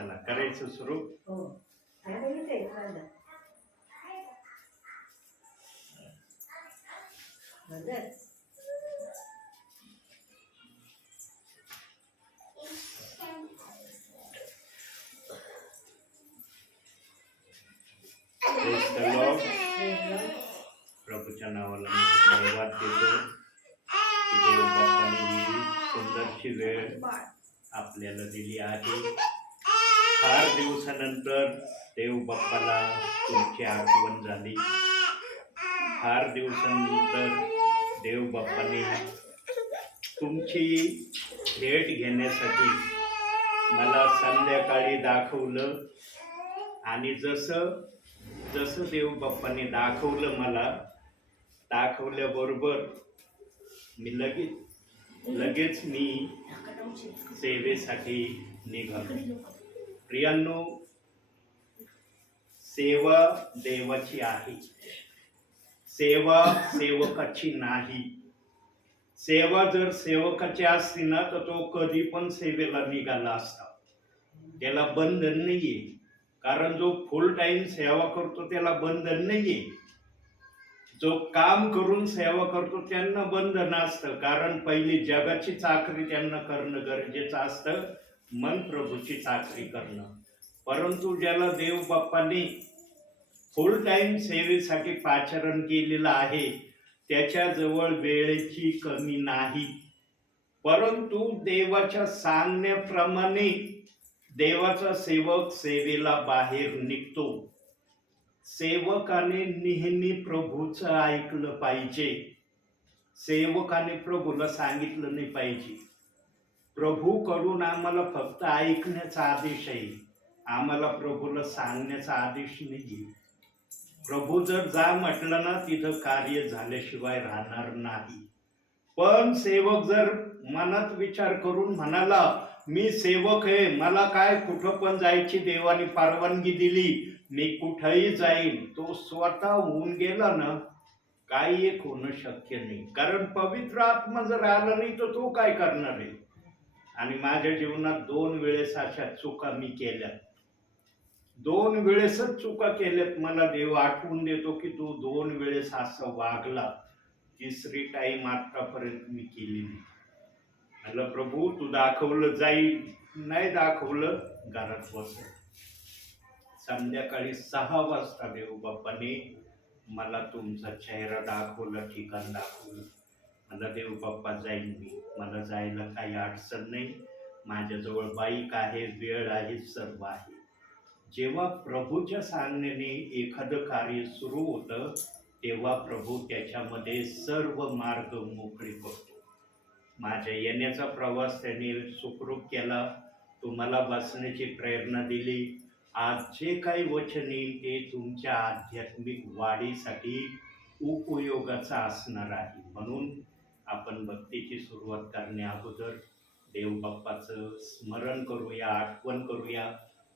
चला करायचं सुरू. हो Praise the Lord. प्रभूच्या नावाला मी धन्यवाद देतो की देव बाप्पाने ही सुंदरची वेळ आपल्याला दिली आहे. फार दिवसानंतर देव बाप्पाला तुमची आठवण झाली. फार दिवसानंतर देव बाप्पाने तुमची भेट घेण्यासाठी मला संध्याकाळी दाखवलं आणि जसं जसं देव बाप्पाने दाखवलं मला, दाखवल्याबरोबर मी लगेच मी सेवेसाठी निघालो. प्रियांनो, सेवा देवाची आहे, सेवा सेवकाची नाही. सेवा जर सेवकाची असती ना तर तो कधी पण सेवेला निघाला असता. त्याला बंधन नाहीये, कारण जो फुल टाइम सेवा करतो त्याला बंधन नाहीये. जो काम करून सेवा करतो त्यांना बंधन असतं, कारण पहिली जगाची चाकरी त्यांना करणं गरजेचं असतं, मग प्रभूची चाकरी करणं. परंतु ज्याला देव बाप्पाने फुल टाइम सेवेसाठी पाचारण केलेलं आहे त्याच्याजवळ वेळेची कमी नाही. परंतु देवाच्या सांगण्याप्रमाणे देवाचा सेवक सेवेला बाहेर निघतो. सेवकाने नेहमी प्रभूचं ऐकलं पाहिजे. सेवकाने प्रभूला सांगितलं नाही पाहिजे. प्रभू कडून आम्हाला फक्त ऐकण्याचा आदेश आहे, आम्हाला प्रभूला सांगण्याचा आदेश नाही. प्रभू जर जा म्हटलं ना तिथं कार्य झाल्याशिवाय राहणार नाही. पण सेवक जर मनात विचार करून म्हणाला मी सेवक आहे, मला काय कुठं पण जायची देवाने परवानगी दिली, मी कुठंही जाईन, तो स्वतः होऊन गेला ना काही एक होणं शक्य नाही. कारण पवित्र आत्मा जर आला नाही तर तो काय करणार आहे. आणि माझ्या जीवनात 2 वेळेस अशा चुका मी केल्या, 2 वेळेसच चुका केल्यात. मला देव आठवून देतो की तू 2 वेळेस असं वागला. तिसरी टाइम आतापर्यंत मी केली नाही. म्हणलं प्रभू तू दाखवलं जाईल, नाही दाखवलं घरात बस. संध्याकाळी 6 वाजता देव बाप्पाने मला तुमचा चेहरा दाखवला, ठिकाण दाखवलं. मला देव बाप्पा जाईल मी, मला जायला काही अडचण नाही, माझ्याजवळ बाईक आहे, वेळ आहे, सर्व आहे. जेव्हा प्रभूच्या सांगण्याने एखादं कार्य सुरू होतं तेव्हा प्रभू त्याच्यामध्ये सर्व मार्ग मोकळे करतो. माझ्या येण्याचा प्रवास त्याने सुखरूप केला, तुम्हाला बसण्याची प्रेरणा दिली. आज जे काही वचन येईल ते तुमच्या आध्यात्मिक वाढीसाठी उपयोगाचा असणार आहे. म्हणून आपण भक्तीची सुरुवात करण्या अगोदर देव बाप्पाचं स्मरण करूया, आठवण करूया,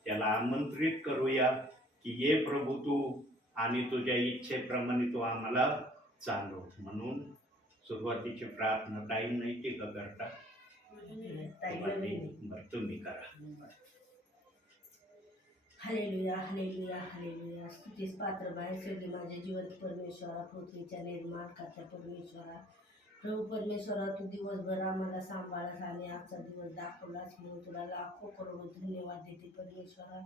त्याला आमंत्रित करूया की ये प्रभू तू, आणि तुझ्या इच्छेप्रमाणे तू आम्हाला चालव. म्हणून सुरुवातीची प्रार्थना टाईम नाही ते का करता, तुम्ही करा. Hallelujah hallelujah hallelujah. स्तुतीस पात्र बाहेर सगळे माझ्या जिवंत परमेश्वरा, पृथ्वीच्या निर्माण करता परमेश्वरा, प्रभू परमेश्वरा, तू दिवसभर आम्हाला सांभाळास आणि आजचा दिवस दाखवलास म्हणून तुला लाखो करोडो धन्यवाद देते परमेश्वरा.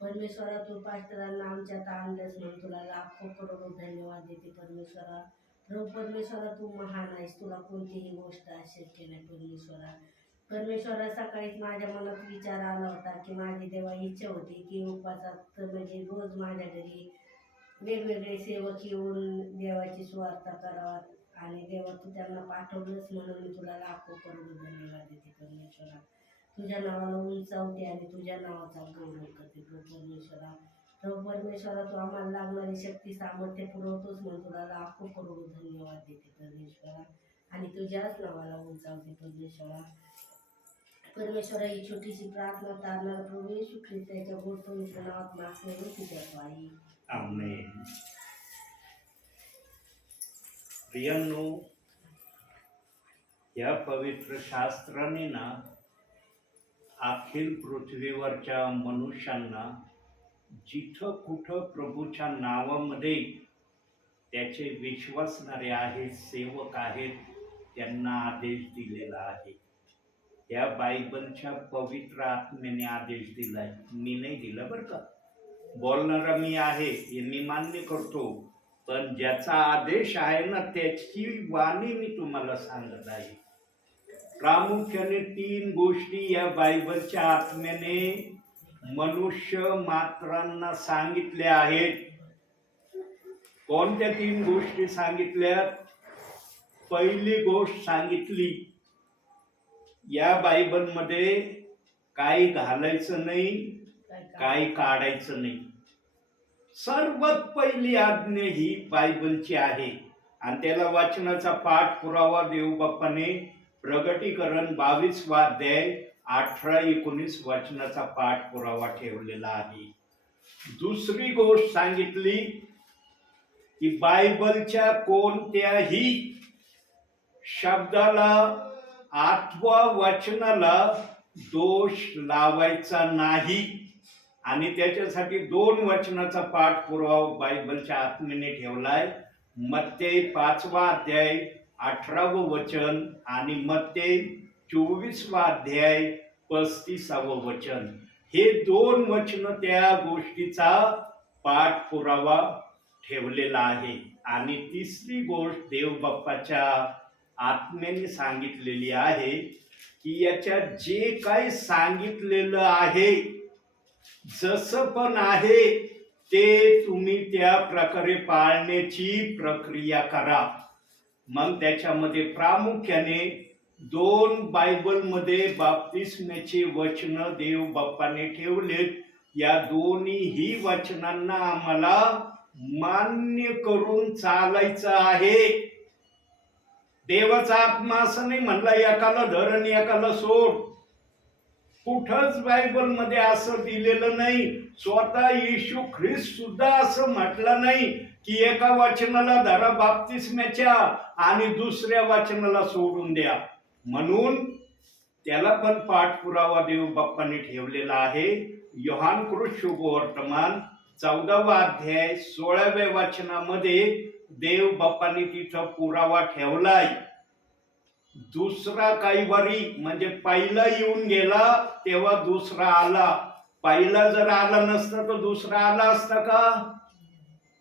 परमेश्वरा, तू पास्टरांना आमच्यात आणलंस म्हणून तुला लाखो करोडो धन्यवाद देते परमेश्वरा. प्रभू परमेश्वरा, तू महान आहेस, तुला कोणतीही गोष्ट अशक्य नाही परमेश्वरा. परमेश्वरा, सकाळीच माझ्या मनात विचार आला होता की माझी देवा इच्छा होती की उपवासात म्हणजे रोज माझ्या घरी वेगवेगळे सेवक येऊन देवाची सुवार्ता करावा, आणि देवा तू त्यांना पाठवलंच म्हणून मी तुला लाखो करोडो धन्यवाद देते परमेश्वरा. तुझ्या नावाला उंचावते आणि तुझ्या नावाचा गौरव करते प्रभू परमेश्वरा. प्रभू परमेश्वरा, तू आम्हाला लागणारी शक्ती सामर्थ्य पुरवतोस म्हणून तुला लाखो करोडो धन्यवाद देते परमेश्वरा, आणि तुझ्याच नावाला उंचावते परमेश्वरा. परमेश्वरा, ही छोटीशी प्रार्थना तारणारा प्रभू येशू ख्रिस्ताच्या गोड पवित्र नावात मागणे तुझ्या पायी. आमेन. प्रियांनो, या पवित्र शास्त्राने ना अखिल पृथ्वीवरच्या मनुष्यांना जिथं कुठं प्रभूच्या नावामध्ये त्याचे विश्वासणारे आहेत, सेवक आहेत, त्यांना आदेश दिलेला आहे. या बायबलच्या पवित्र आत्म्याने आदेश दिलाय. मी नाही दिला बरं का, बोलणारा मी आहे हे मी मान्य करतो, पण ज्याचा आदेश आहे ना त्याची वाणी मी तुम्हाला सांगत आहे. प्रामुख्याने 3 गोष्टी या बायबलच्या आत्म्याने मनुष्य मात्रांना सांगितल्या आहेत. कोणत्या 3 गोष्टी सांगितल्या? पहिली गोष्ट सांगितली, या बायबलमध्ये काही घालायचं नाही, काही काढायचं नाही. सर्वात पहिली आज्ञा ही बायबलची आहे आणि त्याला वाचनाचा पाठपुरावा देव बाप्पाने प्रगटीकरण 22वा अध्याय 18-19 वचनाचा पाठपुरावा ठेवलेला आहे. दुसरी गोष्ट सांगितली की बायबलच्या कोणत्याही शब्दाला अथवा वचनाला दोष लावायचा नाही आणि त्याच्यासाठी 2 वचनाचा पाठपुरावा बायबलच्या आत्म्याने ठेवलाय. मत्ते 5वा अध्याय 18वं वचन आणि मत्ते 24वा अध्याय 35वं वचन. हे 2 वचन त्या गोष्टीचा पाठपुरावा ठेवलेला आहे. आणि तिसरी गोष्ट देव बाप्पाच्या आत्म्याने सांगितलेली आहे की याच्यात जे काही सांगितलेलं आहे, जसं पण आहे ते तुम्ही त्या प्रकारे पाळण्याची प्रक्रिया करा. मग त्याच्यामध्ये प्रामुख्याने 2 बायबलमध्ये बाप्तिस्म्याचे वचन देव बाप्पाने ठेवलेत. या दोन्ही वचनांना आम्हाला मान्य करून चालायचं आहे. देवाचा आत्मा असं नाही म्हणला एकाला धर आणि एकाला सोड. कुठंच बायबलमध्ये असं दिलेलं नाही. स्वतः येशू ख्रिस्त सुद्धा असं म्हटलं नाही की एका वचनाला धरा बाप्तिस्म्याच्या आणि दुसऱ्या वचनाला सोडून द्या. म्हणून त्याला पण पाठपुरावा देव बाप्पाने ठेवलेला आहे. योहानकृत शुभवर्तमान 14वा अध्याय 16व्या वचनामध्ये देव बाप्पाने तिथं पुरावा ठेवलाय. दुसरा काही वारी म्हणजे पहिला येऊन गेला तेव्हा दुसरा आला. पहिला जर आला नसता तर दुसरा आला असता का?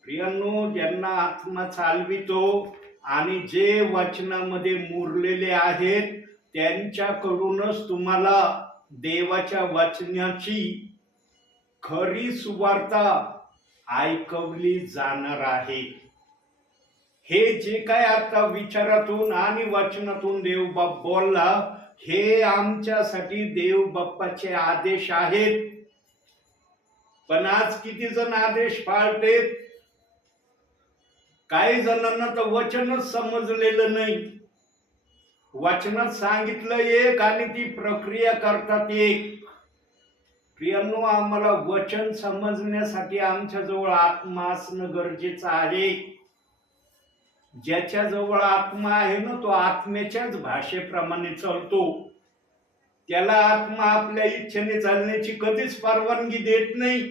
प्रियांनो, ज्यांना आत्मा चालवितो आणि जे वचनामध्ये मुरलेले आहेत त्यांच्याकडूनच तुम्हाला देवाच्या वचनाची खरी सुवार्ता ऐकवली जाणार आहे. हे जे काय आता विचारातून आणि वचनातून देव बाप बोलला, हे आमच्यासाठी देव बाप्पाचे आदेश आहेत. पण आज किती जण आदेश पाळतेत? काही जणांना तर वचनच समजलेलं नाही. वचनात सांगितलं एक आणि ती प्रक्रिया करतात एक. प्रियांनो, आम्हाला वचन समजण्यासाठी आमच्या जवळ आत्मा असणं गरजेचं आहे. ज्याच्या जवळ आत्मा आहे ना तो आत्म्याच्याच भाषेप्रमाणे चालतो. त्याला आत्मा आपल्या इच्छेने चालण्याची कधीच परवानगी देत नाही.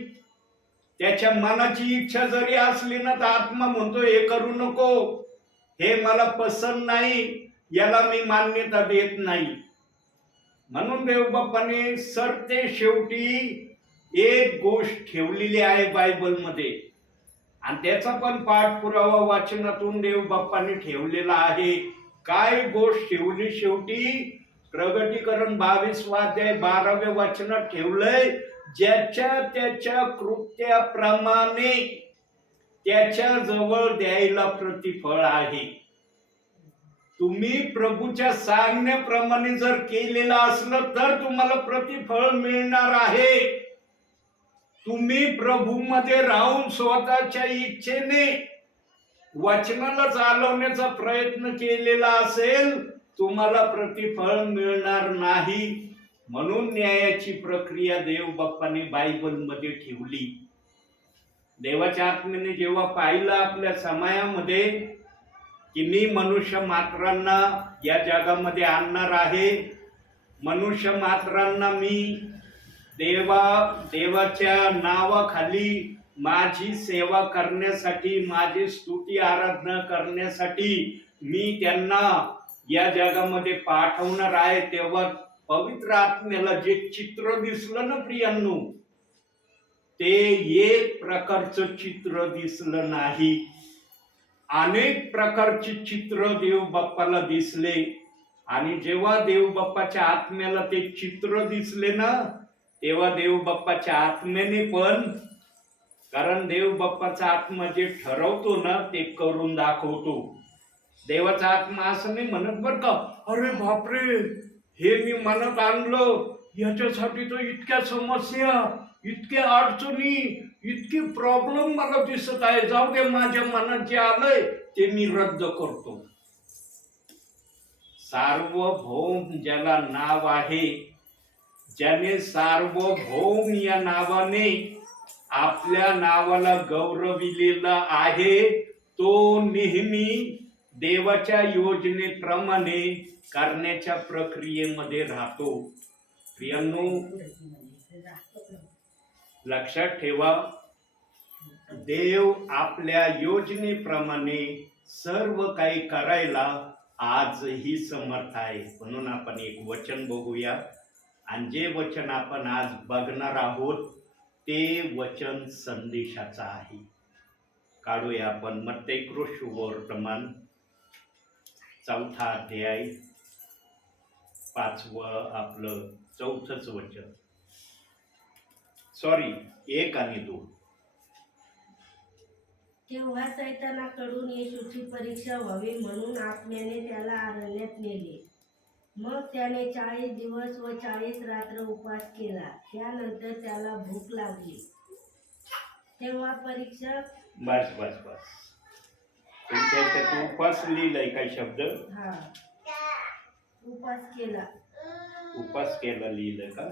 त्याच्या मनाची इच्छा जरी असली ना तर आत्मा म्हणतो हे करू नको, हे मला पसंत नाही, याला मी मान्यता देत नाही. म्हणून देवबाप्पाने सरते शेवटी एक गोष्ट ठेवलेली आहे बायबलमध्ये आणि त्याचा पण पाठपुरावा वाचनातून देव बाप्पाने ठेवलेला आहे. काय गोष्ट ठेवली? शेवटी प्रगटीकरण 22वा अध्याय 12व्या वचनात ठेवलंय, ज्याच्या त्याच्या कृत्याप्रमाणे त्याच्या जवळ द्यायला प्रतिफळ आहे. तुम्ही प्रभूच्या सांगण्याप्रमाणे जर केलेलं असलं तर तुम्हाला प्रतिफळ मिळणार आहे. तुम्ही प्रभूमध्ये राहून स्वतःच्या इच्छेने वचनाला चालवण्याचा प्रयत्न केलेला असेल, तुम्हाला प्रतिफळ मिळणार नाही. म्हणून न्यायाची प्रक्रिया देव बाप्पाने बायबलमध्ये ठेवली. देवाच्या आत्म्याने जेव्हा पाहिलं आपल्या समायामध्ये की मी मनुष्य मात्रांना या जगामध्ये आणणार आहे मनुष्य मात्रांना मी देवाच्या नावाखाली माझी सेवा करण्यासाठी, माझी स्तुती आराधना करण्यासाठी मी त्यांना या जगामध्ये पाठवणार आहे. तेव्हा पवित्र आत्म्याला जे चित्र दिसलं ना प्रियांनो, ते एक प्रकारचं चित्र दिसलं नाही. अनेक प्रकारचे चित्र देव बाप्पाला दिसले. आणि जेव्हा देव बाप्पाच्या आत्म्याला ते चित्र दिसले ना, तेव्हा देव बाप्पाच्या आत्म्याने पण, कारण देव बाप्पाचा आत्मा जे ठरवतो ना ते करून दाखवतो. देवाचा आत्मा असं नाही म्हणत बर का, अरे बापरे हे मी मनात आणलं, याच्यासाठी तर इतक्या समस्या, इतक्या अडचणी, इतकी प्रॉब्लेम मला दिसत आहे, जाऊ दे, माझ्या मनात जे आलंय ते मी रद्द करतो. सार्वभौम ज्याला नाव आहे, ज्याने सार्वभौम या नावाने आपल्या नावाला गौरविलेला आहे, तो नेहमी देवाच्या योजनेप्रमाणे करण्याच्या प्रक्रियेमध्ये राहतो. प्रियांनो, लक्षात ठेवा, देव आपल्या योजनेप्रमाणे सर्व काही करायला आजही समर्थ आहे. म्हणून आपण एक वचन बघूया, आणि जे वचन आपण आज बघणार आहोत ते वचन संदेशाचं आहे. काढूया आपण मत्तेय शुभवर्तमान 4 अध्याय 5वं आपलं 4थंच वचन, 1 आणि 2. तेव्हा सैतानाकडून येशूची परीक्षा व्हावी म्हणून आत्म्याने त्याला अरण्यात नेले. मग त्याने 40 दिवस व 40 रात्र उपवास केला. त्यानंतर त्याला भूक लागली. तेव्हा परीक्षक बस तुमच्या इथे उपवास लिहिलंय काही शब्द? हा, उपवास केला. उपवास केला लिहिलं का?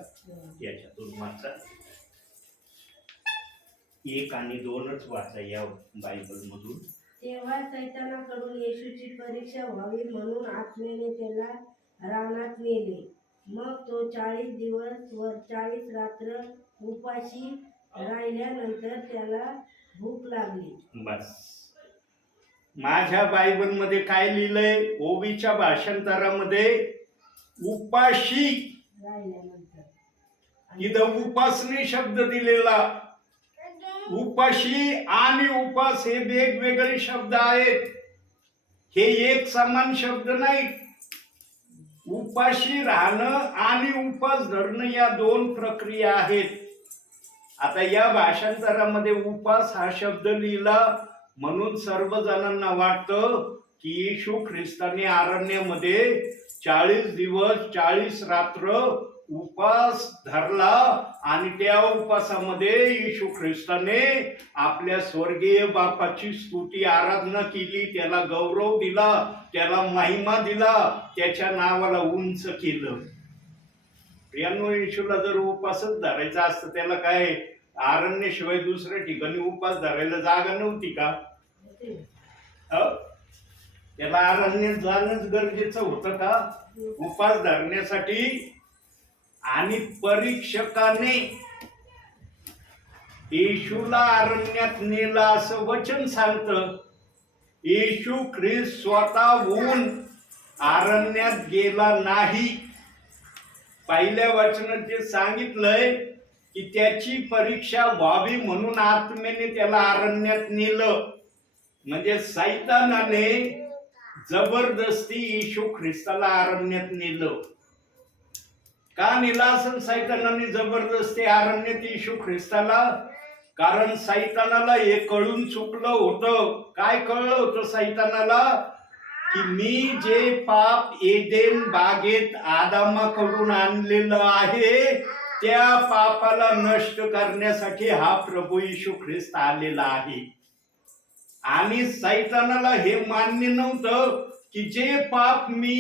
याच्यातून वाचा, 1 आणि 2च वाचा या बायबल मधून. तेव्हा सैतानाकडून येशूची परीक्षा व्हावी म्हणून आत्म्याने त्याला रानात नेले. मग तो 40 दिवस व 40 रात्र उपाशी राहिल्यानंतर त्याला भूक लागली. बस, माझ्या बायबल मध्ये काय लिहिलंय? ओवीच्या भाषांतरामध्ये उपाशी राहिल्यानंतर, इथं उपासनी शब्द दिलेला. उपाशी आणि उपास हे वेगवेगळे शब्द आहेत, हे एक समान शब्द नाही. उपाशी राहणं आणि उपास धरणं या 2 प्रक्रिया आहेत. आता या भाषांतरामध्ये उपास हा शब्द लिहिला म्हणून सर्व जणांना वाटतं की येशू ख्रिस्ताने अरण्यामध्ये 40 दिवस 40 रात्र उपास धरला आणि त्या उपासामध्ये येशू ख्रिस्ताने आपल्या स्वर्गीय बापाची स्तुती आराधना केली, त्याला गौरव दिला, त्याला महिमा दिला, त्याच्या नावाला उंच केलं. प्रियांनो, येशूला जर उपासच धरायचा असतं, त्याला काय अरण्याशिवाय दुसऱ्या ठिकाणी उपास धरायला जागा नव्हती का? त्याला अरण्यात जाणंच गरजेचं होतं का उपास धरण्यासाठी? आणि परीक्षकाने येशूला अरण्यात नेलं असं वचन सांगतं. येशू ख्रिस्त स्वतःहून अरण्यात गेला नाही. पहिल्या वचनात जे सांगितलंय की त्याची परीक्षा व्हावी म्हणून आत्म्याने त्याला अरण्यात नेलं, म्हणजे सैतानाने जबरदस्ती येशू ख्रिस्ताला अरण्यात नेलं. का नेला असं सैतानाने जबरदस्ती अरण्यात येशू ख्रिस्ताला? कारण सैतानाला हे कळून चुकलं होतं. काय कळलं होतं सैतानाला? की मी जे पाप एदेन बागेत आदामाकडून आणलेलं आहे, त्या पापाला नष्ट करण्यासाठी हा प्रभू येशू ख्रिस्त आलेला आहे. आणि सैतानाला हे मान्य नव्हतं की जे पाप मी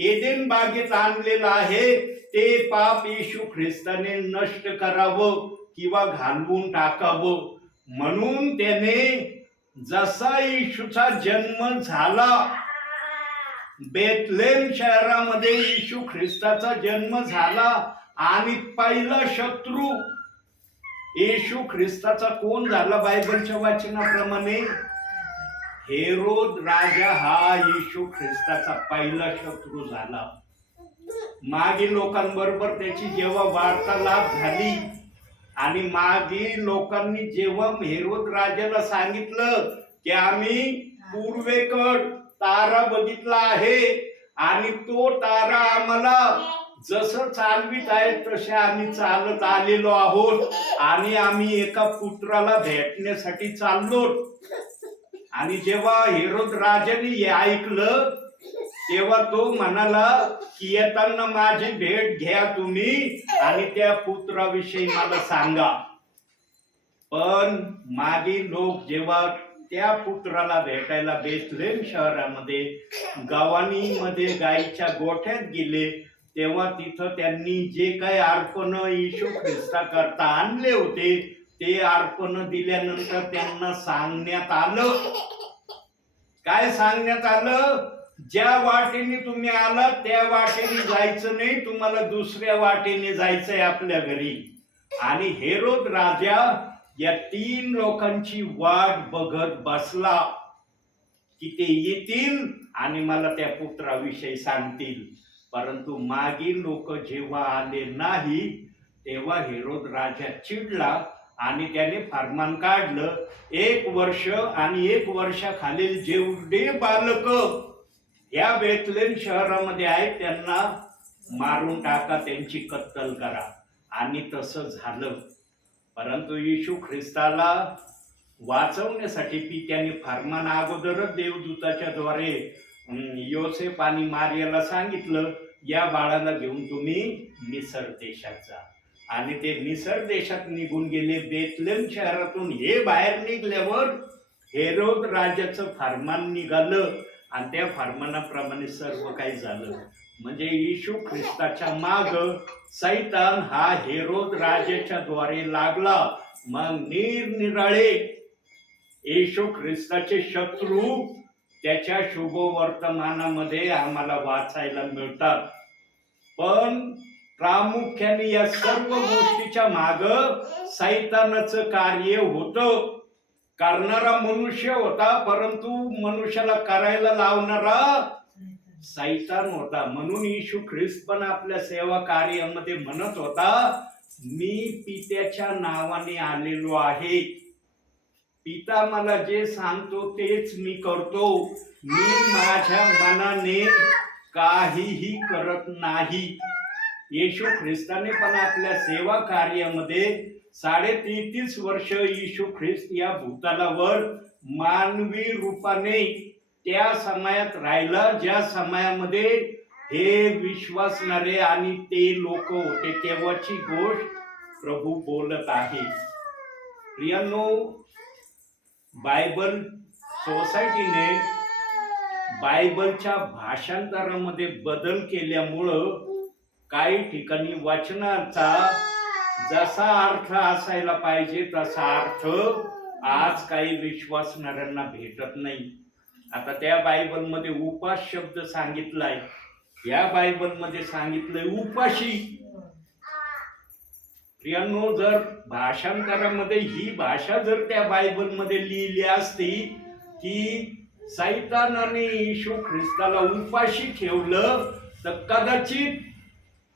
एदेन बागेत आणलेलं आहे ते पाप येशू ख्रिस्ताने नष्ट करावं किंवा घालवून टाकावं. म्हणून त्याने जसा येशूचा जन्म झाला बेथलेम शहरामध्ये येशू ख्रिस्ताचा जन्म झाला आणि पहिला शत्रू येशू ख्रिस्ताचा कोण झाला? बायबलच्या वाचनाप्रमाणे हेरोद राजा हा येशू ख्रिस्ताचा पहिला शत्रू झाला. मागील लोकांबरोबर त्याची जेव्हा वार्तालाप झाली आणि मागील लोकांनी जेव्हा हेरोद राजाला सांगितलं की आम्ही पूर्वेकडे तारा बघितला आहे आणि तो तारा आम्हाला जसं चालवित आहे तसे आम्ही चालत आलेलो आहोत आणि आम्ही एका पुत्राला भेटण्यासाठी चाललो. आणि जेव्हा हेरोद राजाने हे ऐकलं तेव्हा तो म्हणाला की येताना माझी भेट घ्या तुम्ही आणि त्या पुत्राविषयी मला सांगा. पण मागील लोक जेव्हा त्या पुत्राला भेटायला बेथलेम शहरामध्ये गवानीमध्ये गायीच्या गोठ्यात गेले तेव्हा तिथं त्यांनी जे काही अर्पण येशू ख्रिस्ता करता आणले होते ते अर्पण दिल्यानंतर त्यांना सांगण्यात आलं. काय सांगण्यात आलं? ज्या वाटेने तुम्ही आलात त्या वाटेने जायचं नाही, तुम्हाला दुसऱ्या वाटेने जायचंय आपल्या घरी. आणि हेरोद राजा या 3 लोकांची वाट बघत बसला की ते येतील आणि मला त्या पुत्राविषयी सांगतील. परंतु मागील लोक जेव्हा आले नाही तेव्हा हेरोद राजा चिडला आणि त्याने फरमान काढलं 1 वर्ष आणि 1 वर्षाखालील जेवढे बालक या बेथलेम शहरामध्ये आहेत त्यांना मारून टाका, त्यांची कत्तल करा. आणि तसं झालं. परंतु येशू ख्रिस्ताला वाचवण्यासाठी त्याने फरमान अगोदरच देवदूताच्या द्वारे योसेफ आणि मारियाला सांगितलं या बाळाला घेऊन तुम्ही मिसर देशात जा. आणि ते मिसर देशात निघून गेले. बेथलेम शहरातून हे बाहेर निघल्यावर हेरोद राजाचं फरमान निघालं आणि त्या फरमानाप्रमाणे सर्व काही झालं. म्हणजे येशू ख्रिस्ताच्या माग सैतान हा हेरोद राजाच्या द्वारे लागला. मग निरनिराळे येशू ख्रिस्ताचे शत्रू त्याच्या शुभ वर्तमानामध्ये आम्हाला वाचायला मिळतात. पण प्रामुख्याने या सर्व गोष्टीच्या माग सैतानाचं कार्य होतं. करणारा मनुष्य होता परंतु मनुष्याला करायला लावणारा सैतान होता. म्हणून येशू ख्रिस्त पण आपल्या सेवा कार्यामध्ये म्हणत होता मी पित्याच्या नावाने आलेलो आहे. पिता मला जे सांगतो तेच मी करतो. मी माझ्या मनाने काहीही करत नाही. येशू ख्रिस्ताने पण आपल्या सेवा कार्यामध्ये 33.5 वर्ष येशू ख्रिस्त या भूतलावर मानवी रूपाने त्या समयात राहिला ज्या समयामध्ये हे विश्वासणारे आणि ते लोक होते. तेव्हाची गोष्ट प्रभू बोलत आहे. प्रियांनो, बायबल सोसायटीने बायबलच्या भाषांतरामध्ये बदल केल्यामुळं काही ठिकाणी वचनाचा जसा अर्थ असायला पाहिजे तसा अर्थ आज काही विश्वासणाऱ्यांना भेटत नाही. आता त्या बायबलमध्ये उपास शब्द सांगितलाय, या बायबलमध्ये सांगितलंय उपाशी. प्रियांनो, जर भाषांतरामध्ये ही भाषा जर त्या बायबलमध्ये लिहिली असती की सैतानाने येशू ख्रिस्ताला उपाशी ठेवलं तर कदाचित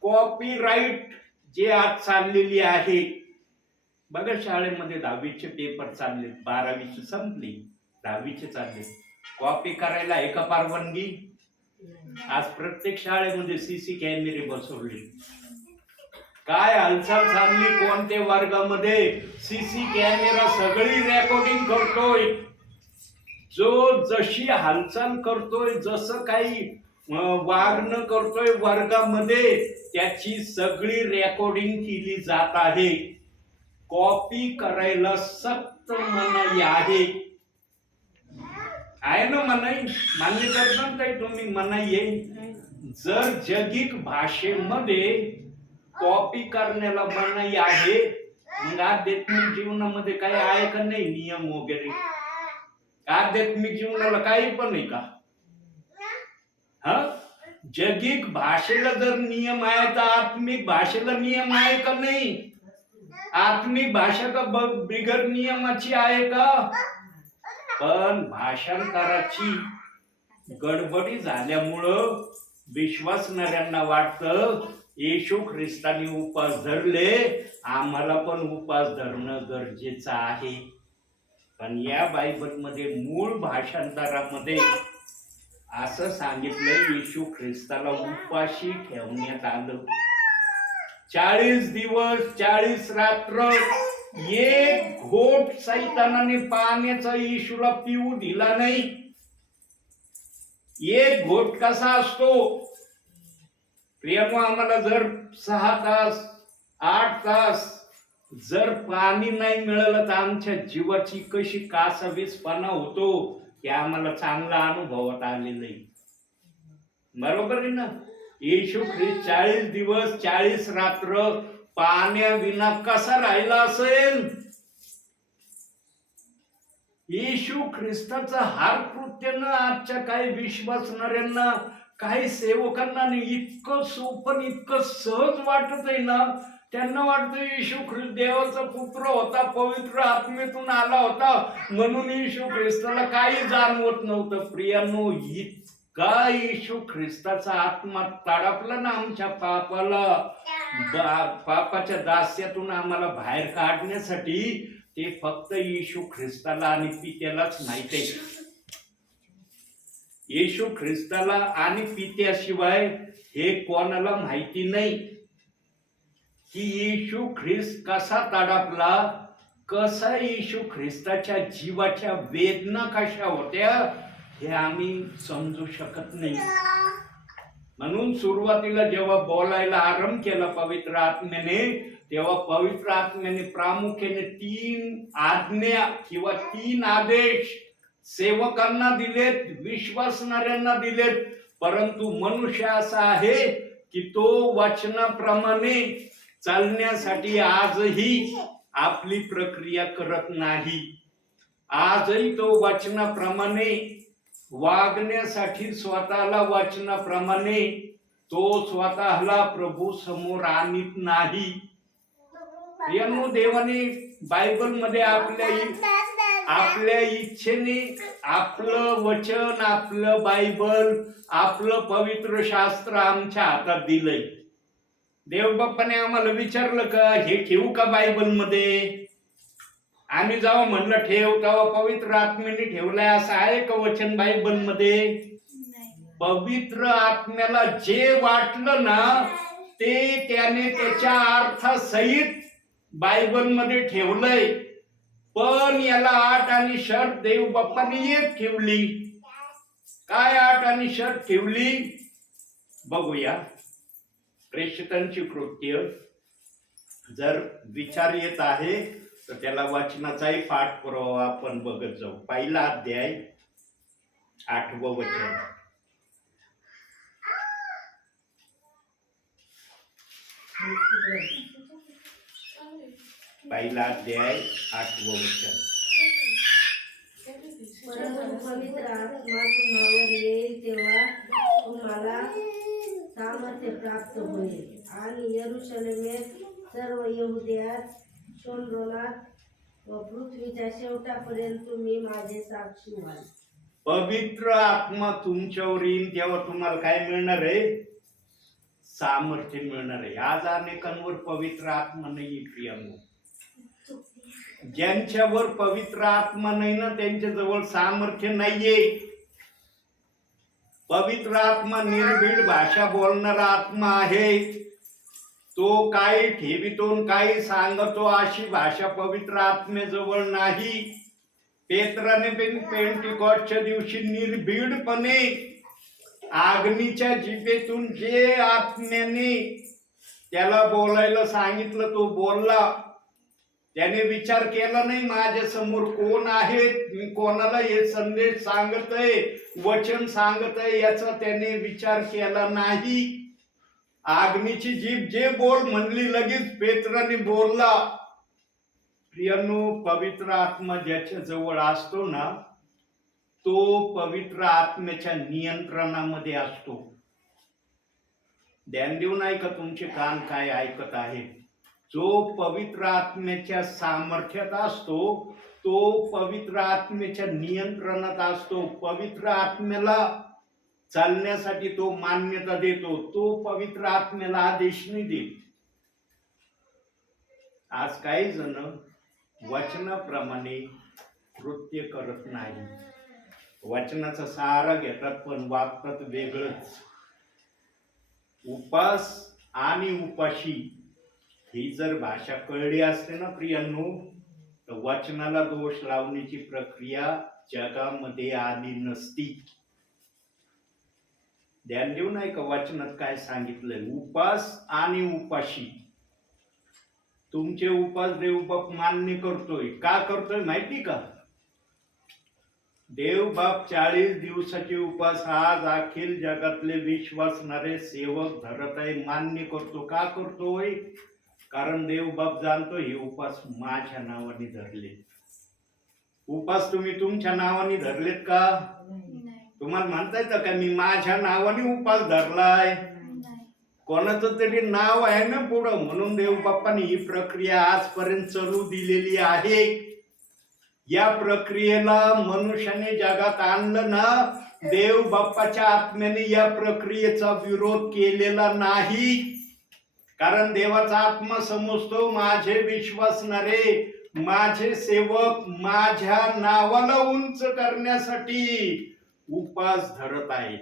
कॉपीराईट जे आज चाललेली आहे बघा, शाळेमध्ये 10वीचे पेपर चालले, 12वीची संपली, 10वीचे चालले. कॉपी करायला आहे का परवानगी? आज प्रत्येक शाळेमध्ये सीसी कॅमेरे बसवले. काय हालचाल चालली कोणत्या वर्गामध्ये सीसी कॅमेरा सगळी रेकॉर्डिंग करतोय. जो जशी हालचाल करतोय, जसं काही वागणं करतोय वर्गामध्ये त्याची सगळी रेकॉर्डिंग केली जात आहे. कॉपी करायला सक्त मनाई आहे ना? मनाई मान्य करतात काही तुम्ही? मनाई आहे. जर जगिक भाषेमध्ये कॉपी करण्याला मनाई आहे मग आध्यात्मिक जीवनामध्ये काही आहे का नाही नियम वगैरे? आध्यात्मिक जीवनाला काही पण आहे का? हा, जगिक भाषेला जर नियम आहे तर आत्मिक भाषेला नियम आहे का नाही? आत्मिक भाषा का बिगर नियमाची आहे का? पण भाषांतराची गडबडी झाल्यामुळं विश्वासणाऱ्यांना वाटतं येशू ख्रिस्तानी उपास धरले, आम्हाला पण उपास धरणं गरजेचं आहे. पण या बायबलमध्ये मूळ भाषांतरामध्ये असं सांगितलं, येशू ख्रिस्ताला उपाशी ठेवण्यात आलं. 40 दिवस 40 रात्र एक घोट सैतानाने पाण्याचा येशूला पिऊ दिला नाही. एक घोट कसा असतो प्रियमो, आम्हाला जर 6 तास 8 तास जर पाणी नाही मिळालं तर आमच्या जीवाची कशी कासावीसपणा होतो हे आम्हाला चांगला अनुभवात आलेलं आहे. बरोबर आहे ना? येशू ख्रिस्त 40 दिवस 40 रात्र पाण्याविना कसा राहिला असेल? येशू ख्रिस्ताचं हार कृत्यानं आजच्या काही विश्वासणाऱ्यांना, काही सेवकांना इतकं सोपं इतकं सहज वाटत आहे ना. त्यांना वाटतं येशू ख्रिस्त देवाचा पुत्र होता, पवित्र आत्मेतून आला होता म्हणून येशू ख्रिस्ताला काही जाणवत नव्हतं. प्रियांनो, इतका येशू ख्रिस्ताचा आत्मा तडपला ना आमच्या पापाला, पापाच्या दास्यातून आम्हाला बाहेर काढण्यासाठी. ते फक्त येशू ख्रिस्ताला आणि पित्यालाच माहित आहे. येशू ख्रिस्ताला आणि पित्याशिवाय हे कोणाला माहिती नाही की येशू ख्रिस्त कसा तडपला, कसा येशू ख्रिस्ताच्या जीवाच्या वेदना कशा होत्या हे आम्ही समजू शकत नाही. म्हणून सुरुवातीला जेव्हा बोलायला आरंभ केला पवित्र आत्म्याने, तेव्हा पवित्र आत्म्याने प्रामुख्याने 3 आज्ञा किंवा 3 आदेश सेवकांना दिलेत, विश्वासणाऱ्यांना दिलेत. परंतु मनुष्य असा आहे की तो वचनाप्रमाणे चालण्यासाठी आजही आपली प्रक्रिया करत नाही. आजही तो वचनाप्रमाणे वागण्यासाठी स्वतःला वचनाप्रमाणे तो स्वतःला प्रभू समोर आणत नाही. यानो देवाने बायबल मध्ये आपल्या इच्छेने आपलं वचन, आपलं बायबल, आपलं पवित्र शास्त्र आमच्या हातात दिलंय. देव बाप्पाने आम्हाला विचारलं का हे ठेवू का बायबल मध्ये? आम्ही जेव्हा म्हणलं ठेव तेव्हा पवित्र आत्म्याने ठेवलंय असं आहे का वचन बायबल मध्ये? पवित्र आत्म्याला जे वाटलं ना ते त्याने त्याच्या अर्थासहित बायबल मध्ये ठेवलंय. पण याला अट आणि शर्त देव बाप्पाने एक ठेवली. काय अट आणि शर्त ठेवली बघूया. प्रेषितांची कृत्य जर विचार येत आहे तर त्याला वचनाचाही पाठपुरावा आपण बघत जाऊ. पहिला अध्याय 8वं वचन. पहिला अध्याय 8वं वचन. परंतु पवित्र आत्मा तुम्हावर येईल तेव्हा तुम्हाला सामर्थ्य प्राप्त होईल आणि यरूशलेमेत, सर्व यहुदियात, शोम्रोनात व पृथ्वीच्या शेवटापर्यंत तुम्ही माझे साक्षी व्हाल. पवित्र आत्मा तुमच्यावर येईल तेव्हा तुम्हाला काय मिळणार आहे? सामर्थ्य मिळणार आहे. आज अनेकांवर पवित्र आत्मा नाही प्रियांनो. ज्यांच्यावर पवित्र आत्मा नाही ना त्यांच्या जवळ सामर्थ्य नाहीये. पवित्र आत्मा निर्भीड भाषा बोलणारा आत्मा आहे. तो काही ठेवितो काही सांगतो अशी भाषा पवित्र आत्म्याजवळ नाही. पेत्राने पेंटिकॉस्टच्या दिवशी निर्भीडपणे अग्नीच्या जिभेतून जे आत्म्याने त्याला बोलायला सांगितलं तो बोलला. त्याने विचार केला नाही माझ्या समोर कोण आहेत, मी कोणाला हे संदेश सांगतय, वचन सांगतय याचा त्याने विचार केला नाही. अग्नीची जीभ जे बोल म्हणली लगेच पेत्राने बोलला. प्रियांनो, पवित्र आत्मा ज्याच्या जवळ असतो ना तो पवित्र आत्म्याच्या नियंत्रणामध्ये असतो. ध्यान देऊ नाही का तुमचे कान काय ऐकत आहेत? जो पवित्र आत्म्याच्या सामर्थ्यात असतो तो पवित्र आत्म्याच्या नियंत्रणात असतो. पवित्र आत्म्याला चालण्यासाठी तो मान्यता देतो. तो पवित्र आत्म्याला आदेश नाही देत. आज काही जण वचनाप्रमाणे कृत्य करत नाही. वचनाचा सहारा घेतात पण वागतात वेगळंच. उपास आणि उपाशी ही जर भाषा कळली असते ना प्रियांनो, तर वचनाला दोष लावण्याची प्रक्रिया जगामध्ये आली नसती. ध्यान देऊ नाही का वचनात काय सांगितलंय? उपास आणि उपाशी. तुमचे उपास देवबाप मान्य करतोय. का करतोय माहिती का? देवबाप 40 दिवसाचे उपास आज अखिल जगातले विश्वासणारे सेवक धरत आहे, मान्य करतो. का करतोय? कारण देवबाप जाणतो हे उपास माझ्या नावाने धरले. उपास तुम्ही तुमच्या नावाने धरलेत का? तुम्हाला म्हणता येतं का मी माझ्या नावाने उपास धरलाय? कोणाचं तरी नाव आहे ना पुढं, म्हणून देवबाप्पाने ही प्रक्रिया आजपर्यंत चालू दिलेली आहे. या प्रक्रियेला मनुष्याने जगात आणलं ना, देव बाप्पाच्या आत्म्याने या प्रक्रियेचा विरोध केलेला नाही. कारण देवाचा आत्मा समजतो माझे विश्वासणारे, माझे सेवक माझ्या नावाला उंच करण्यासाठी उपास धरत आहेत.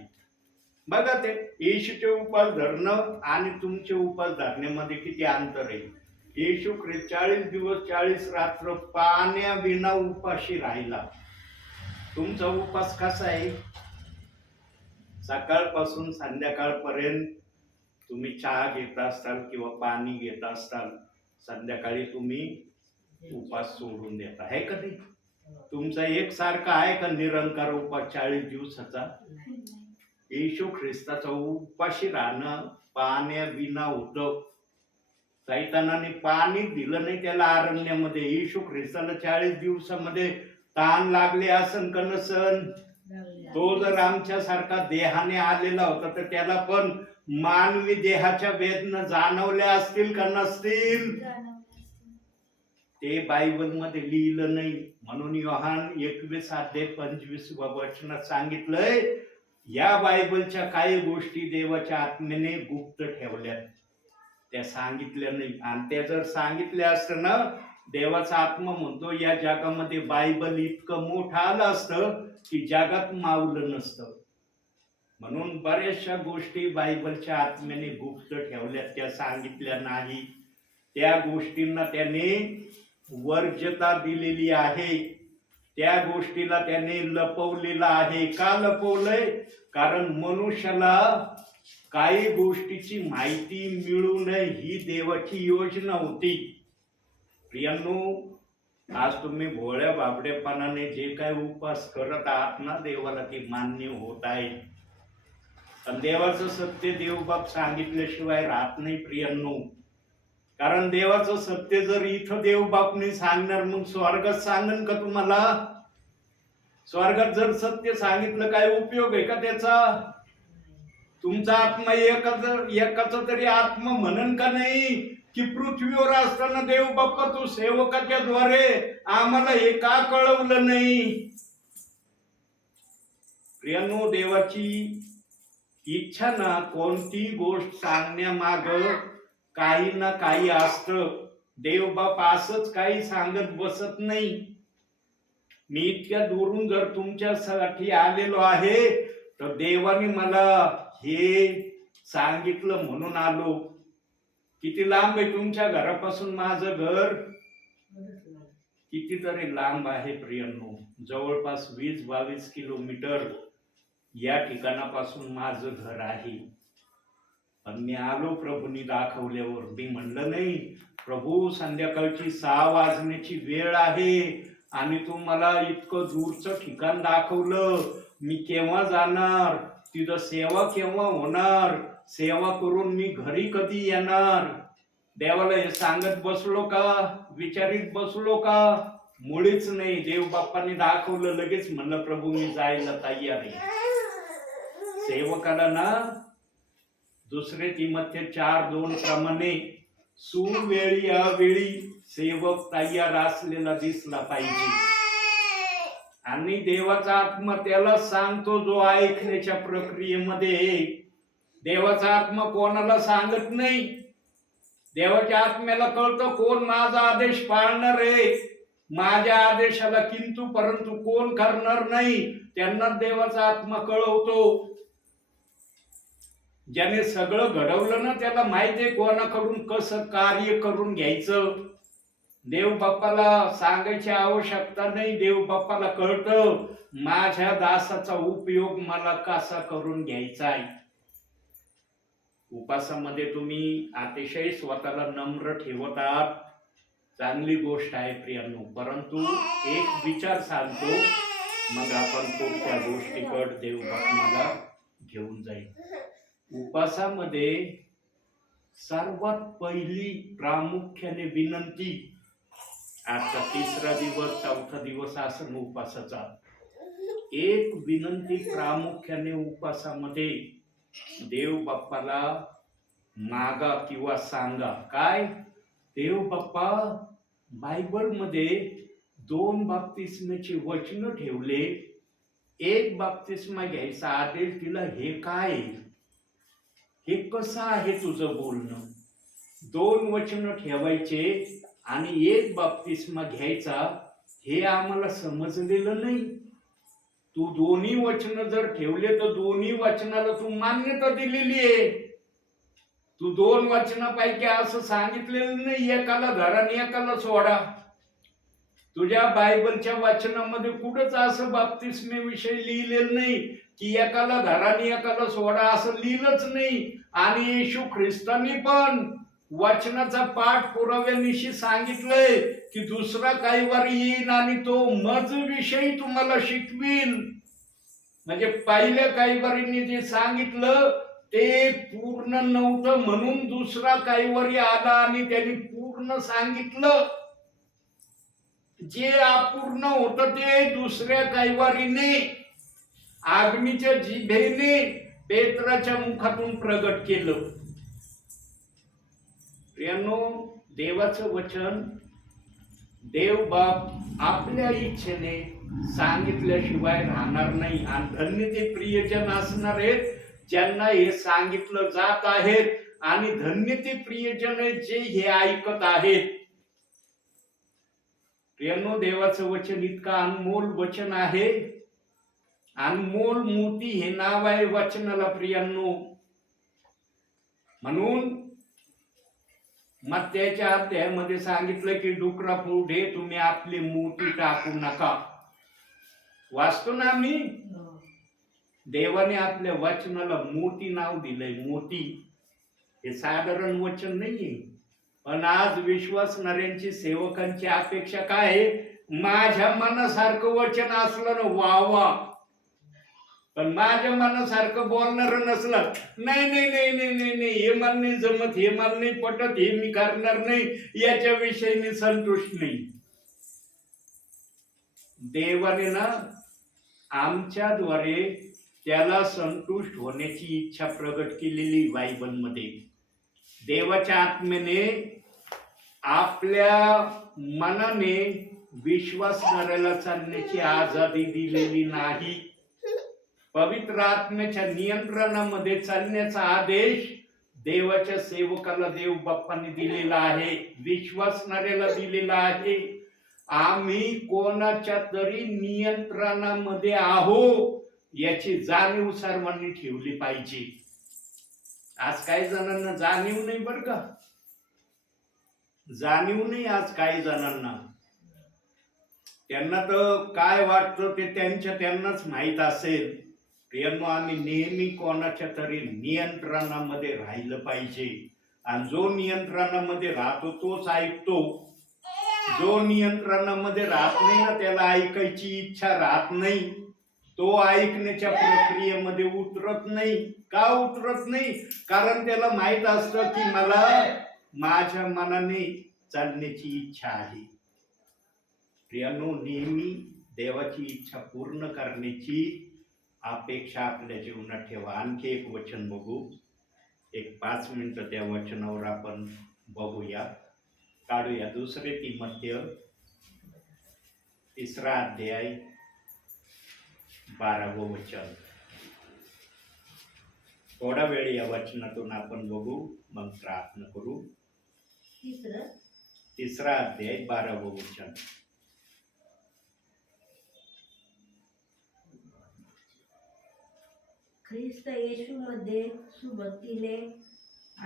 बघा ते येशूचे उपास धरणं आणि तुमचे उपास धरण्यामध्ये किती अंतर आहे. येशू ख्रिस्त 40 दिवस 40 रात्र पाण्याविना उपाशी राहिला. तुमचा उपास कसा आहे? सकाळपासून संध्याकाळपर्यंत तुम्ही चहा घेत असताल किंवा पाणी घेत असताल, संध्याकाळी तुम्ही उपास सोडून देता, आहे का ते? तुमचा एकसारखा आहे का निरंकार उपास 40 दिवसाचा? येशू ख्रिस्ताचा उपाशी राहणं पाण्याविना होतं. सैतानाने पाणी दिलं नाही त्याला अरण्यामध्ये. येशू ख्रिस्ताला 40 दिवसामध्ये ताण लागले असन का नसन? तो जर आमच्यासारखा देहाने आलेला होता तर त्याला पण मानवी देहाच्या वेदना जाणवल्या असतील का नसतील? ते बायबल मध्ये लिहिलं नाही. म्हणून योहान 21:25 वचनात सांगितलंय, या बायबलच्या काही गोष्टी देवाच्या आत्म्याने गुप्त ठेवल्यात, त्या सांगितल्या नाही. आणि त्या जर सांगितल्या असतं ना, देवाचा आत्मा म्हणतो या जगामध्ये बायबल इतकं मोठं आलं असतं की जगात मावलं नसतं. म्हणून बऱ्याचशा गोष्टी बायबलच्या आत्म्याने गुप्त ठेवल्यात, त्या सांगितल्या नाही. त्या गोष्टींना त्याने वर्जता दिलेली आहे. त्या गोष्टीला त्याने लपवलेलं आहे. का लपवलंय? कारण मनुष्याला काही गोष्टीची माहिती मिळू नये ही देवाची योजना होती. प्रियांनो, आज तुम्ही भोळ्या बाबड्यापणाने जे काय उपास करत आहात ना देवाला, ते मान्य होत आहे. पण देवाचं सत्य देवबाप सांगितल्याशिवाय राहत नाही प्रियांनो. कारण देवाचं सत्य जर इथं देवबापने सांगणार, मग स्वर्गात सांगन का तुम्हाला? स्वर्गात जर सत्य सांगितलं काय उपयोग आहे का त्याचा? तुमचा आत्मा एकाचा तरी आत्मा म्हणन का नाही की पृथ्वीवर असताना देव बाप्पा तू सेवकाच्या द्वारे आम्हाला हे का कळवलं नाही? प्रियांनो, देवाची इच्छा ना कोणती गोष्ट सांगण्यामाग काही ना काही असतं. देवबाप असंच काही सांगत बसत नाही. मी इतक्या दूरून जर तुमच्यासाठी आलेलो आहे तर देवाने मला हे सांगितलं म्हणून आलो. किती लांब आहे तुमच्या घरापासून माझं घर? कितीतरी लांब आहे प्रियांनो. जवळपास 20-22 किलोमीटर या ठिकाणापासून माझं घर आहे. पण मी आलो प्रभूंनी दाखवल्यावर. मी म्हणलं नाही प्रभू संध्याकाळची 6 वाजण्याची वेळ आहे आणि तू मला इतकं दूरचं ठिकाण दाखवलं, मी केव्हा जाणार तिथं? सेवा केव्हा होणार? सेवा करून मी घरी कधी येणार? देवाला हे सांगत बसलो का? विचारित बसलो का? मुळीच नाही. देव बाप्पाने दाखवलं, लगेच म्हणलं प्रभू मी जायला तयार आहे. सेवकाला ना दुसरे तिमोथेय 4:2 प्रमाणे सुवेळी अवेळी सेवक तयार असलेला दिसला पाहिजे. आणि देवाचा आत्मा त्याला सांगतो जो ऐकण्याच्या प्रक्रियेमध्ये आहे. देवाचा आत्मा कोणाला सांगत नाही. देवाच्या आत्म्याला कळतं कोण माझा आदेश पाळणार आहे. माझ्या आदेशाला किंतु परंतु कोण करणार नाही त्यांना देवाचा आत्मा कळवतो. ज्याने सगळं घडवलं ना त्याला माहितीये कोणाकडून कसं कार्य करून घ्यायचं. देव बाप्पाला सांगायची आवश्यकता नाही. देव बाप्पाला कळतं माझ्या दासाचा उपयोग मला कसा करून घ्यायचा आहे. उपासामध्ये तुम्ही अतिशय स्वतःला नम्र ठेवत आहात, चांगली गोष्ट आहे प्रियांनो. परंतु एक विचार सांगतो, मग आपण पुढच्या गोष्टीकडे देव बाप्पाला घेऊन जाईल. उपासामध्ये सर्वात पहिली प्रामुख्याने विनंती, आजचा 3रा दिवस 4था दिवस असेल उपासाचा, एक विनंती प्रामुख्याने उपासामध्ये देव बाप्पाला मागा किंवा सांगा. काय? देव बाप्पा बायबलमध्ये 2 बाप्तिस्म्याची वचनं ठेवले. एक बाप्तिस्मा घ्यायचा आदेश दिला. हे काय? हे कसं आहे तुझं बोलणं? 2 वचनं ठेवायचे आणि एक बाप्तिस्मा घ्यायचा, हे आम्हाला समजलेलं नाही. तू दोन्ही वचनं जर ठेवले तर दोन्ही वचनाला तू मान्यता दिलेली आहे. तू 2 वचनापैकी असं सांगितलेलं नाही एकाला धरा आणि एकाला सोडा. तुझ्या बायबलच्या वचनामध्ये कुठंच असं बाप्तिस्मेविषयी लिहिलेलं नाही की एकाला धरा आणि एकाला सोडा, असं लिहिलंच नाही. आणि येशू ख्रिस्तांनी पण वचनाचा पाठ पुराव्यानिशी सांगितलंय की दुसरा काही वार येईल आणि तो मज विषयी तुम्हाला शिकवील. म्हणजे पहिल्या काही वारीने जे सांगितलं ते पूर्ण नव्हतं म्हणून दुसरा काही वारी आला आणि त्यांनी पूर्ण सांगितलं. जे अपूर्ण होतं ते दुसऱ्या काही वारीने अग्नीच्या जिभेने पेत्राच्या मुखातून प्रगट केलं. प्रियांनो, देवाचं वचन देव बाप आपल्या इच्छेने सांगितल्याशिवाय राहणार नाही. आणि धन्य ते प्रियजन असणार आहेत ज्यांना हे सांगितलं जात आहेत, आणि धन्य ते प्रियजन आहेत जे हे ऐकत आहेत. प्रियांनो, देवाचं वचन इतका अनमोल वचन आहे. अनमोल मोती हे नाव आहे वचनाला प्रियांनो. म्हणून मत्त्याच्या अध्यायामध्ये सांगितलं की डुकरा पुढे तुम्ही आपले मोती टाकू नका. वाचतो ना आम्ही, देवाने आपल्या वचनाला मोती नाव दिलंय. मोती हे साधारण वचन नाहीये. पण आज विश्वासणाऱ्यांची सेवकांची अपेक्षा काय आहे? माझ्या मनासारखं वचन असलं ना वा वा, पण माझ्या मनासारखं बोलणार नसलं नाही नाही नाही नाही नाही नाही, हे मला नाही जमत, हे मला नाही पटत, हे मी करणार नाही, याच्याविषयी मी संतुष्ट नाही. देवाने ना आमच्याद्वारे त्याला संतुष्ट होण्याची इच्छा प्रगट केलेली बायबलमध्ये. देवाच्या आत्म्याने आपल्या मनाने विश्वासणाऱ्याला चालण्याची आजादी दिलेली नाही. पवित्र आत्म्याच्या नियंत्रणामध्ये चालण्याचा आदेश देवाच्या सेवकाला देव बाप्पांनी दिलेला आहे, विश्वासणाऱ्याला दिलेला आहे. आम्ही कोणाच्या तरी नियंत्रणामध्ये आहो याची जाणीव सर्वांनी ठेवली पाहिजे. आज काही जणांना जाणीव नाही बरं का, जाणीव नाही आज काही जणांना. त्यांना तर काय वाटतं ते त्यांनाच माहित असेल. प्रियांनो, आम्ही नेहमी कोणाच्या तरी नियंत्रणामध्ये राहिलं पाहिजे. आणि जो नियंत्रणामध्ये राहतो तोच ऐकतो. जो नियंत्रणामध्ये राहत नाही ना त्याला ऐकायची इच्छा राहत नाही. तो ऐकण्याच्या प्रक्रियेमध्ये उतरत नाही. का उतरत नाही? कारण त्याला माहित असतं की मला माझ्या मनाने चालण्याची इच्छा आहे. प्रियांनो, नेहमी देवाची इच्छा पूर्ण करण्याची अपेक्षा आपल्या जीवनात ठेवा. आणखी एक वचन बघू. एक 5 मिनिटं त्या वचनावर आपण बघूया, काढूया. 2 तिमोथेय 3 अध्याय 12वं वचन. थोडा वेळ या वचनातून आपण बघू, मग प्रार्थना करू. 3 अध्याय 12वं वचन. ख्रिस्त येशूमध्ये सुभक्तीने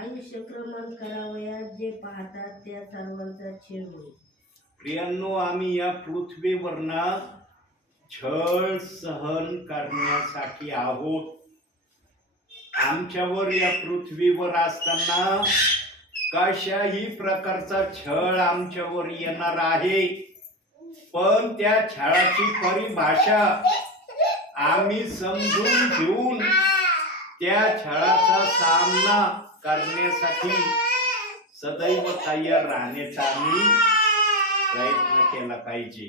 आयुष्यक्रमण करावयास जे पाहतात त्या सर्वांचा छळ होईल. प्रियांनो, आम्ही या पृथ्वीवरनं छळ सहन करण्यासाठी आहोत. आमच्यावर या पृथ्वीवर असताना कशाही प्रकारचा छळ आमच्यावर येणार आहे, पण त्या छळाची परिभाषा आम्ही समजून घेऊन त्या छळाचा सामना करण्यासाठी सदैव तयार राहण्याचा आम्ही प्रयत्न केला पाहिजे.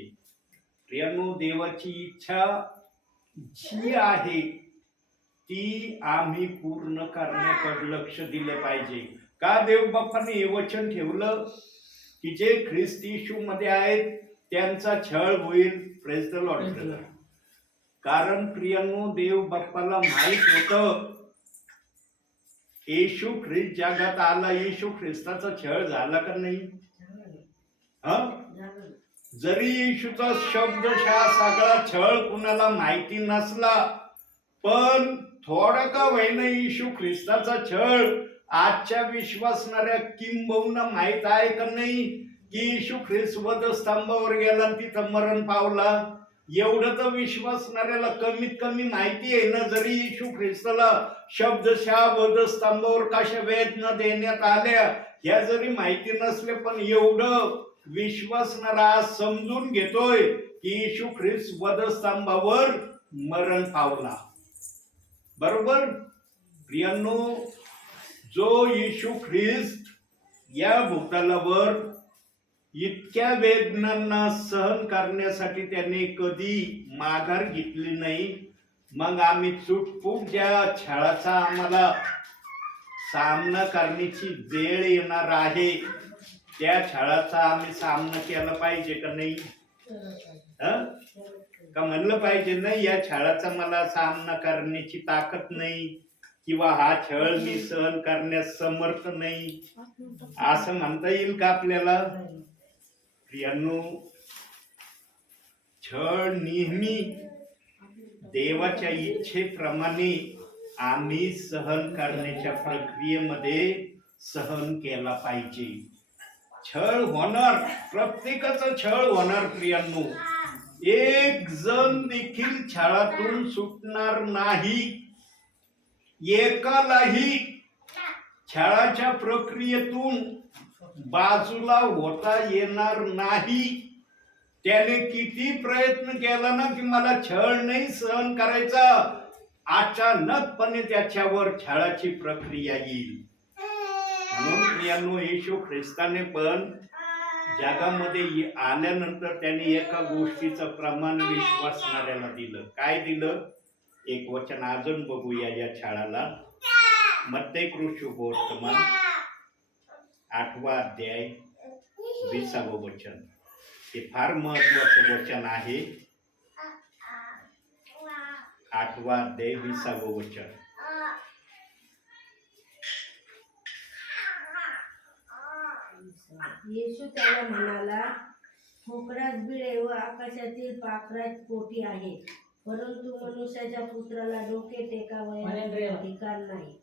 प्रियांनो, देवाची इच्छा जी आहे ती आम्ही पूर्ण करण्याकडे लक्ष दिलं पाहिजे. का देव बाप्पाने हे वचन ठेवलं की जे ख्रिस्त येशू मध्ये आहेत त्यांचा छळ होईल. Praise the Lord. कारण प्रियांनो, देव बाप्पाला माहित होतं येशू ख्रिस्त जगात आला, येशू ख्रिस्ताचा छळ झाला का नाही? जरी येशूचा शब्दशः सगळा छळ कुणाला माहिती नसला, पण थोडा का होईना येशू ख्रिस्ताचा छळ आजच्या विश्वासणाऱ्या किंबहुना माहित आहे का नाही की येशू ख्रिस्त वधस्तंभावर गेला आणि तिथं मरण पावला. एवढं तर विश्वासणाऱ्याला कमीत कमी माहिती आहे ना. जरी येशू ख्रिस्ताला शब्दशः वधस्तंभावर कशा वेदना देण्यात आल्या ह्या जरी माहिती नसले, पण एवढं विश्वासणारा समजून घेतोय की येशू ख्रिस्त वधस्तंभावर मरण पावला. बरोबर प्रियांनो, जो येशू ख्रिस्त या भूतलावर इतक्या वेदनांना सहन करण्यासाठी त्याने कधी माघार घेतली नाही, मग आम्ही चुटपूक ज्या छळाचा आम्हाला सामना करण्याची वेळ येणार आहे त्या छळाचा आम्ही सामना केला पाहिजे का नाही? का म्हणलं पाहिजे नाही या छळाचा मला सामना करण्याची ताकद नाही किंवा हा छळ मी सहन करण्यास समर्थ नाही, असं म्हणता येईल का आपल्याला? प्रियांनो, छळ नेहमी देवाच्या इच्छेप्रमाणे आम्ही सहन करण्याच्या प्रक्रियेमध्ये सहन केला पाहिजे. छळ होणार, प्रत्येकाचा छळ होणार. प्रियांनो, एक जण देखील छळातून सुटणार नाही. एकालाही छळाच्या प्रक्रियेतून बाजूला होता येणार नाही. त्याने किती प्रयत्न केला ना की मला छळ नाही सहन करायचा, अचानकपणे त्याच्यावर छळाची प्रक्रिया येईल. म्हणून प्रियांनो, येशू ख्रिस्ताने पण जगामध्ये आल्यानंतर त्याने एका गोष्टीचं प्रमाण विश्वासणाऱ्याला दिलं. काय दिलं? एक वचन अजून बघूया या छळाला. मत्तेय शुभवर्तमान 8वा अध्याय 20वं वचन. हे फार महत्वाचं वचन आहे. 8वा अध्याय 20वं वचन. येशू त्याला म्हणाला, ठोकरास बिळे व आकाशातील पाखरात पोटी आहे, परंतु मनुष्याच्या पुत्राला डोके टेकावयास ठिकाण नाही.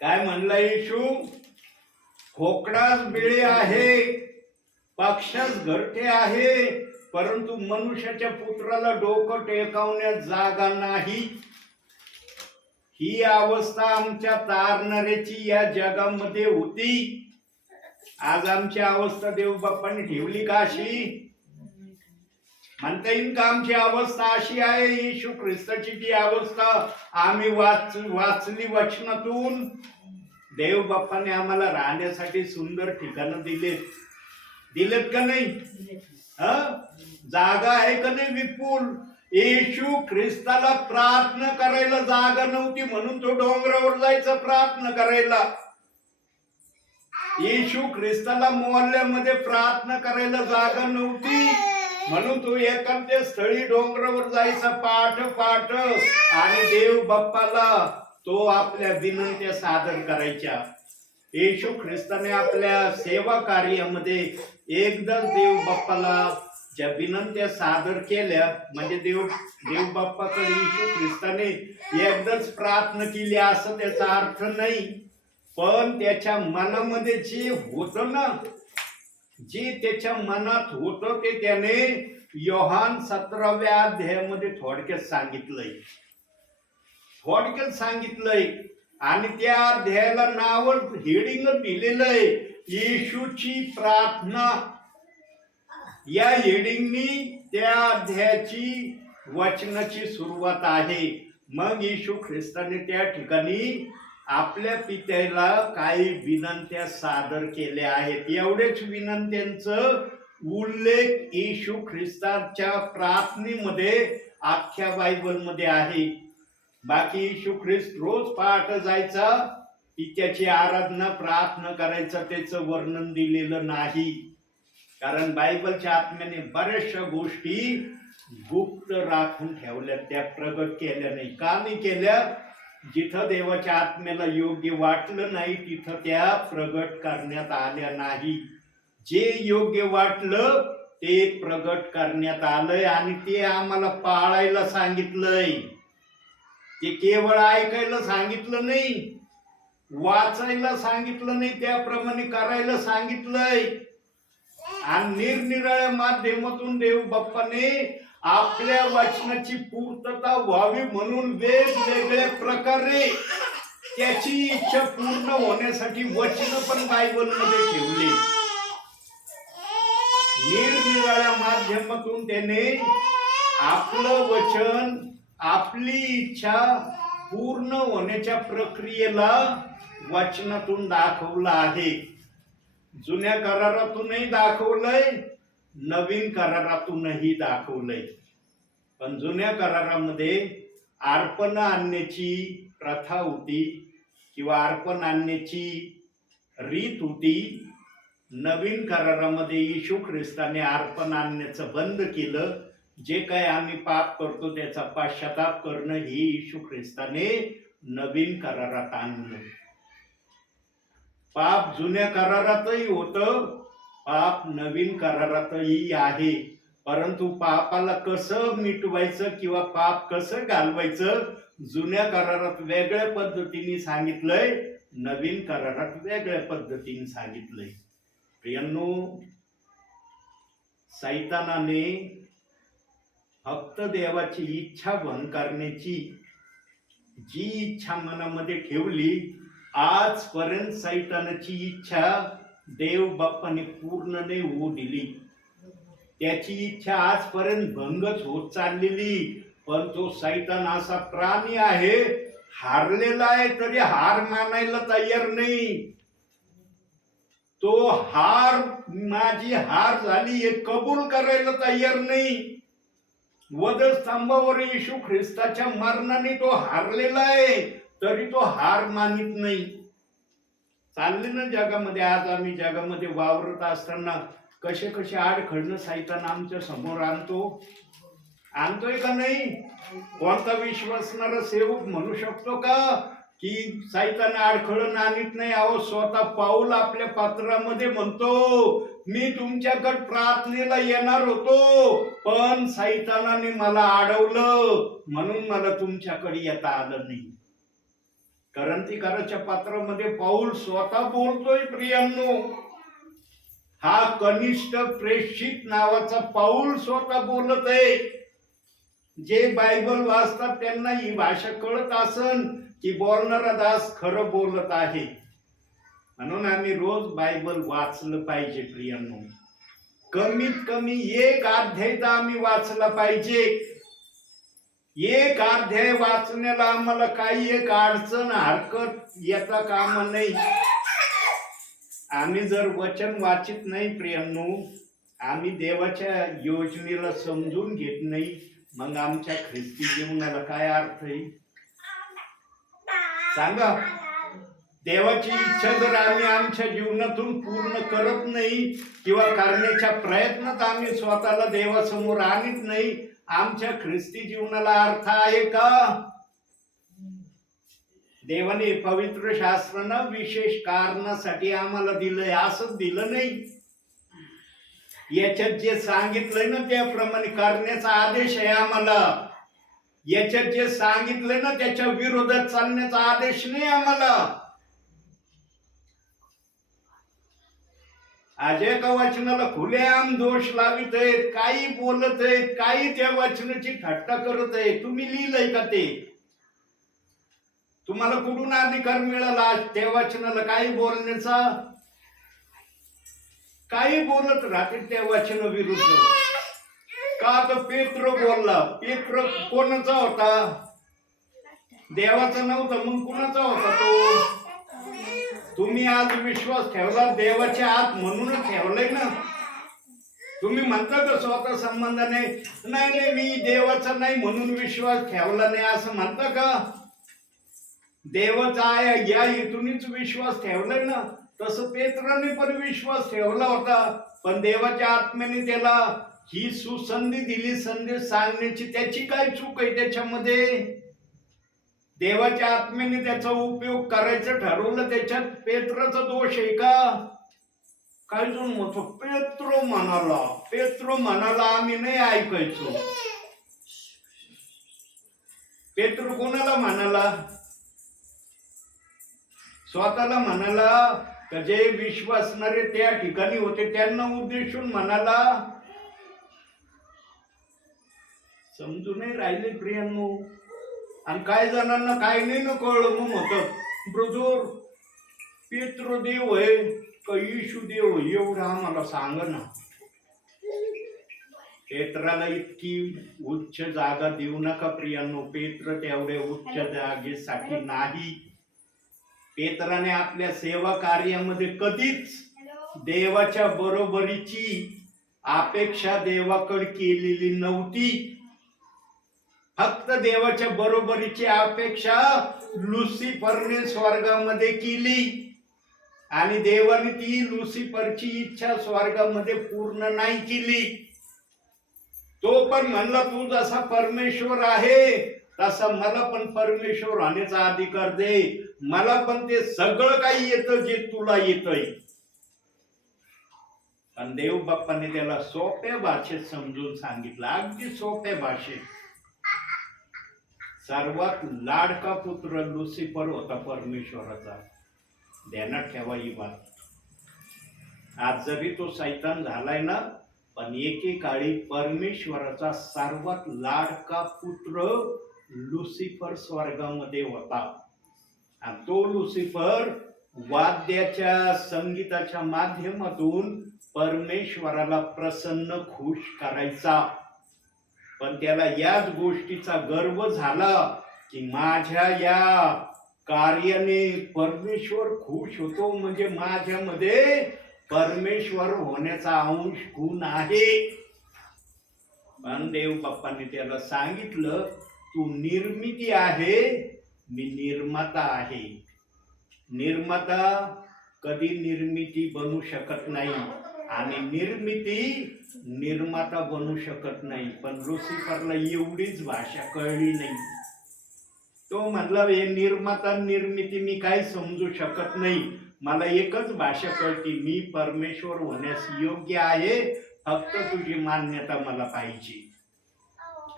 काय म्हणला येशू? ठोकरास बिळे आहे, पक्षास घरटे आहे, परंतु मनुष्याच्या पुत्राला डोकं टेकवण्यास जागा नाही. ही अवस्था आमच्या तारणाऱ्याची या जगामध्ये होती. आज आमची अवस्था देवबाप्पाने ठेवली का अशी? म्हणता येईल का आमची अवस्था अशी आहे? येशू ख्रिस्ताची ती अवस्था आम्ही वाचली वचनातून. देवबाप्पाने आम्हाला राहण्यासाठी सुंदर ठिकाणं दिलेत का नाही? जागा आहे का नाही विपुल? येशू ख्रिस्ताला प्रार्थना करायला जागा नव्हती म्हणून तो डोंगरावर जायचा प्रार्थना करायला. येशू ख्रिस्ताला मोहल्ल्यामध्ये प्रार्थना करायला जागा नव्हती म्हणून तो एकांत्य स्थळी डोंगरावर जायचा पाठ पाठ आणि देव बाप्पाला तो आपल्या विनंत्या सादर करायच्या. येशू ख्रिस्ताने आपल्या सेवा कार्यामध्ये एकदा देव बाप्पाला ज्या विनंत्या सादर केल्या म्हणजे देव बाप्पाकडे येशू ख्रिस्ताने एकदाच प्रार्थना केली असं त्याचा अर्थ नाही. पण त्याच्या मनामध्ये जे होतं ना, जे त्याच्या मनात होतं ते त्याने योहान 17व्या अध्यायामध्ये थोडक्यात सांगितलंय आणि त्या अध्यायाला नाव हेडिंग दिलेलंय येशूची प्रार्थना. या हेडिंगनी त्या अध्यायाची वचनाची सुरुवात आहे. मग येशू ख्रिस्ताने त्या ठिकाणी आपल्या पित्याला काही विनंत्या सादर केल्या आहेत. एवढेच विनंत्यांचं उल्लेख येशू ख्रिस्ताच्या प्रार्थनेमध्ये अख्ख्या बायबलमध्ये आहे. बाकी येशू ख्रिस्त रोज पहाट जायचा, पित्याची आराधना प्रार्थना करायचा, त्याचं वर्णन दिलेलं नाही. कारण बायबलच्या आत्म्याने बऱ्याचशा गोष्टी गुप्त राखून ठेवल्या, त्या प्रगट केल्या नाही. का नाही केल्या? जिथं देवाच्या आत्म्याला योग्य वाटलं नाही तिथं त्या प्रगट करण्यात आल्या नाही. जे योग्य वाटलं ते प्रगट करण्यात आलंय आणि ते आम्हाला पाळायला सांगितलंय. ते केवळ ऐकायला सांगितलं नाही, वाचायला सांगितलं नाही, त्याप्रमाणे करायला सांगितलंय. आणि निरनिराळ्या माध्यमातून देव बाप्पाने आपल्या वचनाची पूर्तता व्हावी म्हणून वेगवेगळ्या प्रकारे त्याची इच्छा पूर्ण होण्यासाठी वचन पण बायबलमध्ये ठेवले. निरनिराळ्या माध्यमातून त्याने आपलं वचन, आपली इच्छा पूर्ण होण्याच्या प्रक्रियेला वचनातून दाखवलं आहे. जुन्या करारातूनही दाखवलंय, नवीन करारातूनही दाखवलंय. पण जुन्या करारामध्ये अर्पण आणण्याची प्रथा होती किंवा अर्पण आणण्याची रीत होती. नवीन करारामध्ये येशू ख्रिस्ताने अर्पण आणण्याचं बंद केलं. जे काय आम्ही पाप करतो त्याचा पश्चाताप करणं हे येशू ख्रिस्ताने नवीन करारात आणलं. पाप जुन्या करारातही होतं, पाप नवीन करारातही आहे. परंतु पापाला कसं मिटवायचं किंवा पाप कसं घालवायचं जुन्या करारात वेगळ्या पद्धतीने सांगितलंय, नवीन करारात वेगळ्या पद्धतीने सांगितलंय. प्रियांनो, सैतानाने फक्त देवाची इच्छा भंग करण्याची जी इच्छा मनामध्ये ठेवली, आजपर्यंत सैतानाची इच्छा देव बाप्पाने पूर्ण नाही होऊ दिली. त्याची इच्छा आजपर्यंत भंगच होत चाललेली. पण तो सैतान असा प्राणी आहे, हारलेला आहे तरी हार मानायला तयार नाही. तो माझी हार झाली हे कबूल करायला तयार नाही. वधस्तंभावर येशू ख्रिस्ताच्या मरणाने तो हारलेला आहे तरी तो हार मानित नाही. चालले ना जगामध्ये, आज आम्ही जगामध्ये वावरत असताना कसे कसे अडखळणं सैतान आमच्या समोर आणतोय का नाही? कोणता विश्वासणारा सेवक म्हणू शकतो का की सैतान अडखळण आणत नाही? अहो, स्वतः पाऊल आपल्या पत्रामध्ये म्हणतो, मी तुमच्याकडे प्रार्थनेला येणार होतो पण सैतानाने मला अडवलं म्हणून मला तुमच्याकडे येता आलं नाही. करंथीकराच्या पत्रामध्ये पाऊल स्वतः बोलतोय. प्रियांनो, हा कनिष्ठ प्रेषित नावाचा पाऊल स्वतः बोलत आहे. जे बायबल वाचतात त्यांना ही भाषा कळत असन की बोलणारा दास खरं बोलत आहे. म्हणून आम्ही रोज बायबल वाचलं पाहिजे. प्रियांनो, कमीत कमी एक अध्याय तर आम्ही वाचला पाहिजे. एक अध्याय वाचण्याला आम्हाला काही एक अडचण हरकत येता कामा नाही. आम्ही जर वचन वाचित नाही प्रियांनो, आम्ही देवाच्या योजनेला समजून घेत नाही, मग आमच्या ख्रिस्ती जीवनाला काय अर्थ आहे सांगा. देवाची इच्छा जर आम्ही आमच्या जीवनातून पूर्ण करत नाही किंवा करण्याच्या प्रयत्नात आम्ही स्वतःला देवासमोर आणत नाही, आमच्या ख्रिस्ती जीवनाला अर्थ आहे का? देवाने पवित्र शास्त्रानं विशेष कारणासाठी आम्हाला दिलंय, असंच दिलं नाही. याच्यात जे सांगितलंय ना त्याप्रमाणे करण्याचा आदेश आहे आम्हाला. याच्यात जे सांगितलंय ना त्याच्या विरोधात चालण्याचा आदेश नाही आम्हाला. आज एका वचनाला खुलेआम दोष लावित आहेत, काही बोलत आहेत, काही त्या वचनाची थट्टा करत आहे. तुम्ही लिहिलंय का ते? तुम्हाला कुठून अधिकार मिळाला त्या वचनाला काही बोलण्याचा? काही बोलत राहते त्या वचन विरुद्ध. का तर पेत्र बोलला. पेत्र कोणाचा होता? देवाचा नव्हता, मग कुणाचा होता तो? तुम्ही आज विश्वास ठेवला देवाच्या आत म्हणूनच ठेवलाय ना. तुम्ही म्हणता का स्वतः संबंधाने नाही नाही मी देवाचा नाही म्हणून विश्वास ठेवला नाही असं म्हणता का? देवाचा आहे या हेतूनच विश्वास ठेवलाय ना. तसं पेत्राने पण विश्वास ठेवला होता, पण देवाच्या आत्म्याने त्याला ही सुसंधी दिली संदेश सांगण्याची. त्याची काय चूक आहे त्याच्यामध्ये? देवाच्या आत्म्याने त्याचा उपयोग करायचं ठरवलं, त्याच्यात पेत्राचा दोष आहे का? काय जण म्हणतो पेत्र म्हणाला आम्ही नाही ऐकायचो. पेत्र कोणाला म्हणाला? स्वतःला म्हणाला का जे विश्वासणारे त्या ठिकाणी होते त्यांना उद्देशून म्हणाला? समजून नाही राहिले प्रियांनो. आणि काय जणांना काय नाही न कळलं, मग म्हणतात ब्रदर पेत्र देव आहे का येशू देव एवढं आम्हाला सांग ना. पेत्राला इतकी उच्च जागा देऊ नका प्रियांनो. पेत्र तेवढ्या उच्च जागेसाठी नाही. पेत्राने आपल्या सेवा कार्यामध्ये कधीच देवाच्या बरोबरीची अपेक्षा देवाकडे केलेली नव्हती. फक्त देवाच्या बरोबरीची अपेक्षा लुसिफरने स्वर्गामध्ये केली आणि देवाने ती लुसिफरची इच्छा स्वर्गामध्ये पूर्ण नाही केली. तो पण म्हणला तू जसा परमेश्वर आहे तसा मला पण परमेश्वर होण्याचा अधिकार दे. मला पण ते सगळं काही येतं जे तुला येतंय. पण देव बाप्पाने त्याला सोप्या भाषेत समजून सांगितलं, अगदी सोप्या भाषेत. सर्वात लाडका पुत्र लुसिफर होता परमेश्वराचा. ध्यानात ठेवा ही बात. आज जरी तो सैतान झालाय ना, पण एकेकाळी परमेश्वराचा सर्वात लाडका पुत्र लुसिफर स्वर्गामध्ये होता. आणि तो लुसिफर वाद्याच्या संगीताच्या माध्यमातून परमेश्वराला प्रसन्न खुश करायचा. पण त्याला याच गोष्टीचा गर्व झाला की माझ्या या कार्याने परमेश्वर खुश होतो, म्हणजे माझ्यामध्ये परमेश्वर होण्याचा अंश गुण आहे. पण देव बाप्पाने त्याला सांगितलं तू निर्मिती आहे, मी निर्माता आहे. निर्माता कधी निर्मिती बनू शकत नाही आणि निर्मिती निर्माता बनू शकत नाही. पण लुसिफरला एवढीच भाषा कळली नाही. तो म्हणला हे निर्माता निर्मिती मी काही समजू शकत नाही. मला एकच भाषा कळते, मी परमेश्वर होण्यास योग्य आहे, फक्त तुझी मान्यता मला पाहिजे.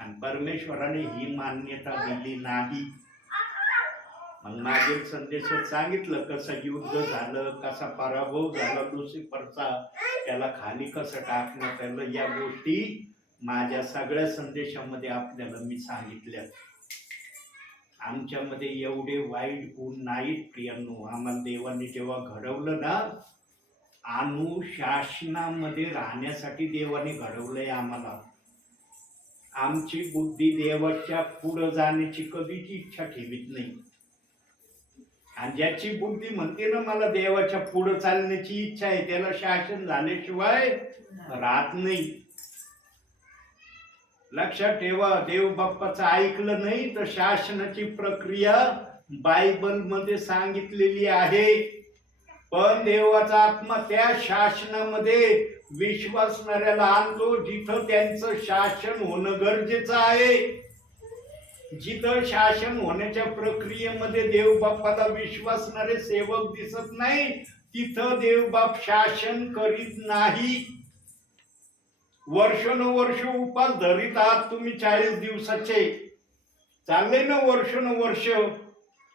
आणि परमेश्वराने ही मान्यता दिली नाही. मग मागील संदेशात सांगितलं कसं युद्ध झालं, कसा पराभव झाला लुसिफरचा, त्याला खाली कसं टाकण्यात आलं. या गोष्टी माझ्या सगळ्या संदेशामध्ये आपल्याला मी सांगितल्या. आमच्यामध्ये एवढे वाईट गुण नाहीत प्रियांनो. आम्हाला देवाने जेव्हा घडवलं ना, अनुशासनामध्ये राहण्यासाठी देवाने घडवलंय आम्हाला. आमची बुद्धी देवाच्या पुढे जाण्याची कधीच इच्छा ठेवीत नाही. आणि ज्याची बुद्धी म्हणते ना मला देवाच्या पुढे चालण्याची इच्छा आहे, त्याला शासन झाल्याशिवाय राहत नाही. लक्षात ठेवा, देव बाप्पाचं ऐकलं नाही तर शासनाची प्रक्रिया बायबल मध्ये सांगितलेली आहे. पण देवाचा आत्मा त्या शासनामध्ये विश्वासणाऱ्याला आणतो जिथं त्यांचं शासन होणं गरजेचं आहे. जिथं शासन होण्याच्या प्रक्रियेमध्ये देव बाप्पाला विश्वासणारे सेवक दिसत नाही, तिथं देव बाप शासन करीत नाही. वर्षानुवर्ष उपास धरीत आहात तुम्ही 40 दिवसाचे, चालले ना वर्षानुवर्ष.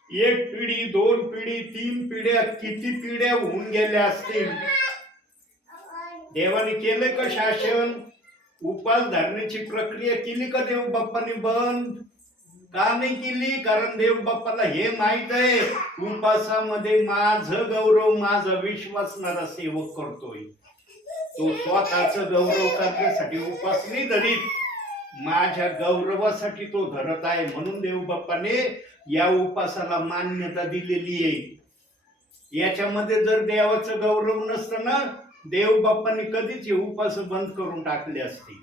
एक पिढी, 2 पिढी, 3 पिढ्या, किती पिढ्या होऊन गेल्या असतील. देवाने केलं का शासन? उपास धरण्याची प्रक्रिया केली का देव बाप्पाने बंद? का नाही केली? कारण देव बाप्पाला हे माहित आहे, उपासामध्ये माझं गौरव, माझा विश्वासणारा सेवक करतोय. तो स्वतःच गौरव करण्यासाठी उपास नाही धरीत, माझ्या गौरवासाठी तो धरत आहे. म्हणून देव बाप्पाने या उपासाला मान्यता दिलेली आहे. याच्यामध्ये जर देवाचं गौरव नसतं ना, देव बाप्पाने कधीच हे उपास बंद करून टाकले असते.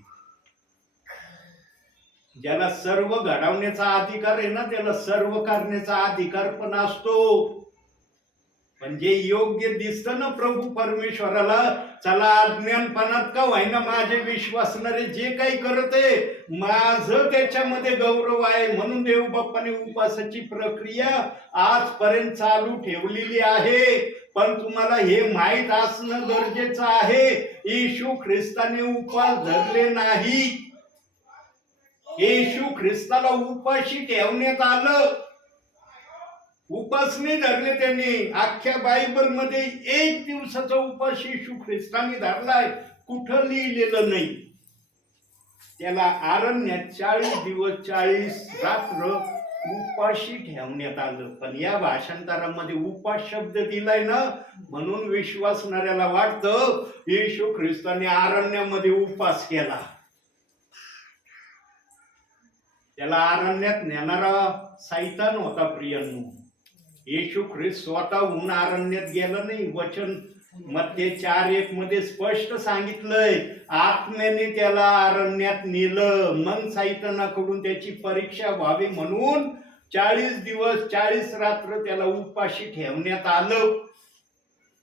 ज्याला सर्व घडवण्याचा अधिकार आहे ना, त्याला सर्व करण्याचा अधिकार पण असतो. पण जे योग्य दिसतं ना प्रभू परमेश्वराला, चला अज्ञानपणात का व्हायना माझे विश्वासणारे जे काही करते, माझं त्याच्यामध्ये गौरव आहे. म्हणून देव बाप्पाने उपासाची प्रक्रिया आजपर्यंत चालू ठेवलेली आहे. पण तुम्हाला हे माहीत असणं गरजेचं आहे, येशू ख्रिस्ताने उपास धरले नाही. येशू ख्रिस्ताला उपाशी ठेवण्यात आलं, उपास नाही धरले त्यांनी. अख्ख्या बायबल मध्ये 1 दिवसाचा उपास येशू ख्रिस्ताने धरलाय, कुठं लिहिलेलं नाही. त्याला अरण्यात 40 दिवस 40 रात्र उपाशी ठेवण्यात आलं. पण या भाषांतरामध्ये उपास शब्द दिलाय ना, म्हणून विश्वासणाऱ्याला वाटतं येशू ख्रिस्ताने अरण्यामध्ये उपास केला. त्याला अरण्यात नेणारा सैतान होता प्रियांनो. येशू ख्रिस्त स्वतःहून अरण्यात गेला नाही. वचन मत्ते 4:1 मध्ये स्पष्ट सांगितलंय, आत्म्याने त्याला अरण्यात नेलं. मग सैतानाकडून त्याची परीक्षा व्हावी म्हणून 40 दिवस 40 रात्र त्याला उपाशी ठेवण्यात आलं.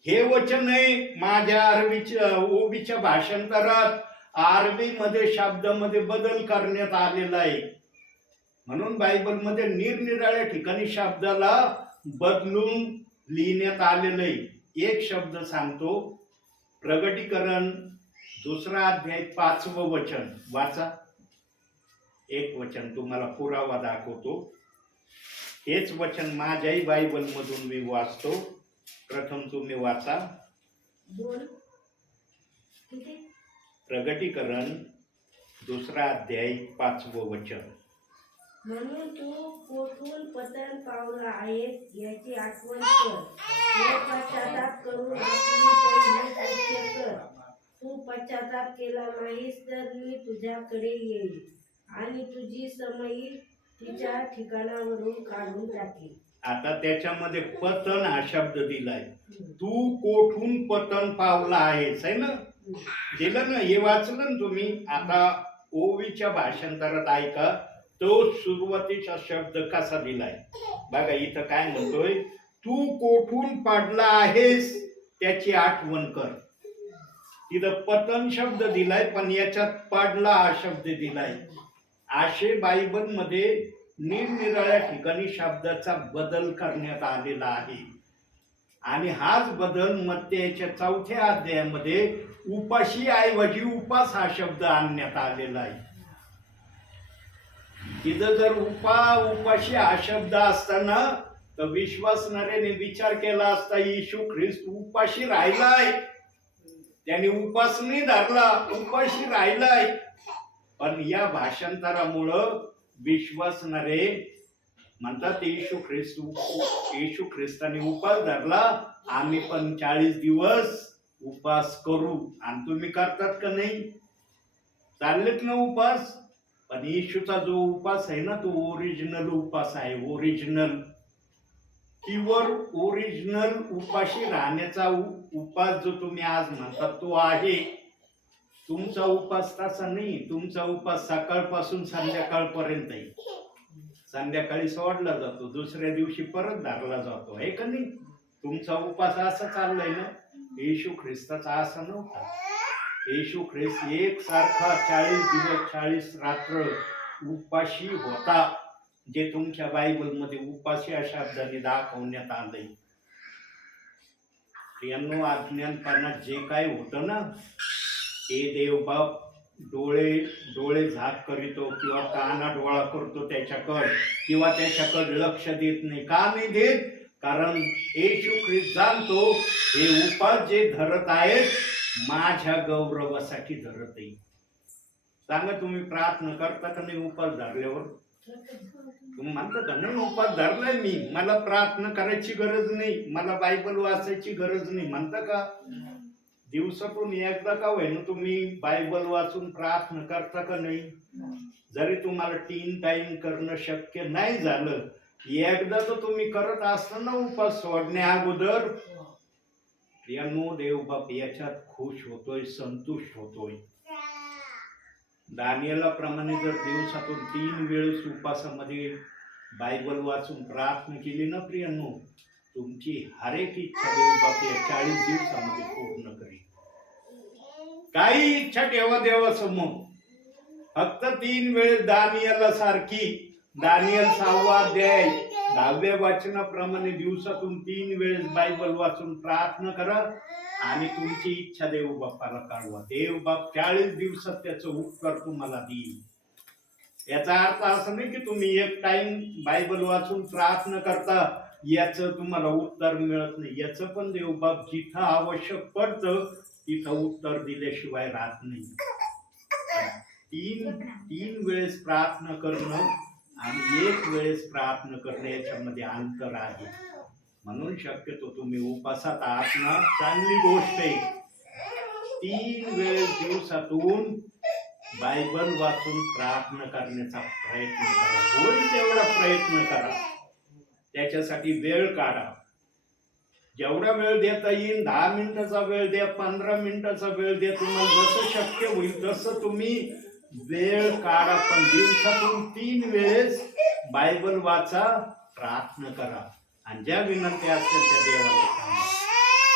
हे वचन आहे माझ्या ओबीच्या भाषांतरात. अरबी मध्ये शब्दामध्ये बदल करण्यात आलेला आहे. म्हणून बायबलमध्ये निरनिराळ्या ठिकाणी शब्दाला बदलून लिहिण्यात आलेलं आहे. एक शब्द सांगतो, प्रगटीकरण 2 अध्याय 5वं वचन वाचा. एक वचन तुम्हाला पुरावा दाखवतो. हेच वचन माझ्याही बायबल मधून मी वाचतो. प्रथम तुम्ही वाचा. प्रगटीकरण 2 अध्याय 5वं वचन. म्हणून तू कोठून पतन पावला आहेस याची आठवण कर, व पश्चाताप करून आपली पहिली कृत्य कर. तू पश्चाताप केला नाहीस तर मी तुझ्याकडे येईल आणि तुझी समई तिच्या ठिकाणावरून काढून टाकेल. आता त्याच्यामध्ये पतन हा शब्द दिलाय. तू कोठून पतन पावला आहेस, आहे ना, दिलं ना, हे वाचलं ना तुम्ही. आता ओवीच्या भाषांतरात ऐका, तो सुरुवातीचा शब्द कसा दिलाय बघा. इथं काय म्हणतोय, तू कोठून पडला आहेस त्याची आठवण कर. तिथं पतन शब्द दिलाय, पण याच्यात पडला हा शब्द दिलाय. असे बायबल मध्ये निरनिराळ्या ठिकाणी शब्दाचा बदल करण्यात आलेला आहे. आणि हाच बदल मत्तेच्या 4थ्या अध्यायामध्ये उपाशी ऐवजी उपास हा शब्द आणण्यात आलेला आहे. तिथं जर उपाशी हा शब्द असताना तर विश्वासणाऱ्याने विचार केला असता, येशू ख्रिस्त उपाशी राहिलाय, त्याने उपास नाही धरला, उपाशी राहिलाय. पण या भाषांतरामुळं विश्वासणारे म्हणतात येशू ख्रिस्ताने उपास धरला, आम्ही पण 40 दिवस उपास करू. आणि तुम्ही करतात का नाही? चाललेत ना उपास. पण येशूचा जो उपास आहे ना, तो ओरिजिनल उपास आहे. ओरिजिनल प्युअर ओरिजिनल उपाशी राहण्याचा उपास जो तुम्ही आज म्हणतात तो आहे. तुमचा उपास तसा नाही, तुमचा उपास सकाळपासून संध्याकाळपर्यंत आहे. संध्याकाळी सोडला जातो, दुसऱ्या दिवशी परत धरला जातो, आहे का नाही? तुमचा उपास असा चाललाय ना. येशू ख्रिस्ताचा असा नव्हता. येशू ख्रिस्त एक सारखा 40 दिवस 40 रात्र उपाशी होता, जे तुमच्या बायबलमध्ये उपाशी या शब्दाने दाखवण्यात आलंय. यांनो, अज्ञानपणात जे काय होतं ना, हे देवबाप डोळे झाक करीतो किंवा काना डोळा करतो त्याच्याकडे, किंवा त्याच्याकडे लक्ष देत नाही. का नाही देत? कारण येशू ख्रिस्त जाणतो हे उपास जे धरत आहेत माझ्या गौरवासाठी धरत आहे. सांगा, तुम्ही प्रार्थना करता का नाही उपास धरल्यावर? तुम्ही म्हणता का नाही उपास धरलाय मी, मला प्रार्थना करायची गरज नाही, मला बायबल वाचायची गरज नाही, म्हणता का? दिवसातून एकदा का होईना तुम्ही बायबल वाचून प्रार्थना करता का नाही? जरी तुम्हाला 3 टाइम करणं शक्य नाही झालं, एकदा तर तुम्ही करत असताना उपास सोडण्या अगोदर. प्रियांनो, देवबाप याच्यात खुश होतोय, संतुष्ट होतोय. दानिएलाप्रमाणे जर दिवसातून 3 वेळेस उपासामध्ये बायबल वाचून प्रार्थना केली ना प्रियांनो, तुमची हर एक इच्छा देवबाप या 40 दिवसामध्ये पूर्ण करेल. काही इच्छा ठेवा देवासमोर, फक्त 3 वेळेस दानिएला सारखी, दानिएल 6वा अध्याय 10व्या वाचनाप्रमाणे दिवसातून 3 वेळेस बायबल वाचून प्रार्थना करा आणि तुमची इच्छा देव बाप्पाला कळवा. देव बाप 40 दिवसात त्याचं उत्तर तुम्हाला देईल. याचा अर्थ असा नाही की तुम्ही एक टाइम बायबल वाचून प्रार्थना करता याचं तुम्हाला उत्तर मिळत नाही. याचं पण देव बाप जिथं आवश्यक पडतं तिथं उत्तर दिल्याशिवाय राहत नाही. 3 वेळेस प्रार्थना करणं आणि 1 वेळेस प्रार्थना करणं याच्यामध्ये अंतर आहे. म्हणून शक्यतो तुम्ही उपासात आहात ना, चांगली गोष्ट आहे. 3 वेळेस दिवसातून बायबल वाचून प्रार्थना करण्याचा प्रयत्न करा. होईल तेवढा प्रयत्न करा. त्याच्यासाठी वेळ काढा. जेवढा वेळ देता येईल, 10 मिनिटाचा वेळ द्या, 15 मिनिटाचा वेळ द्या, तुम्हाला जसं शक्य होईल तसं तुम्ही वेळ काढा. पण दिवसातून 3 वेळेस बायबल वाचा, प्रार्थना करा आणि ज्या विनंती असतील त्या देवाला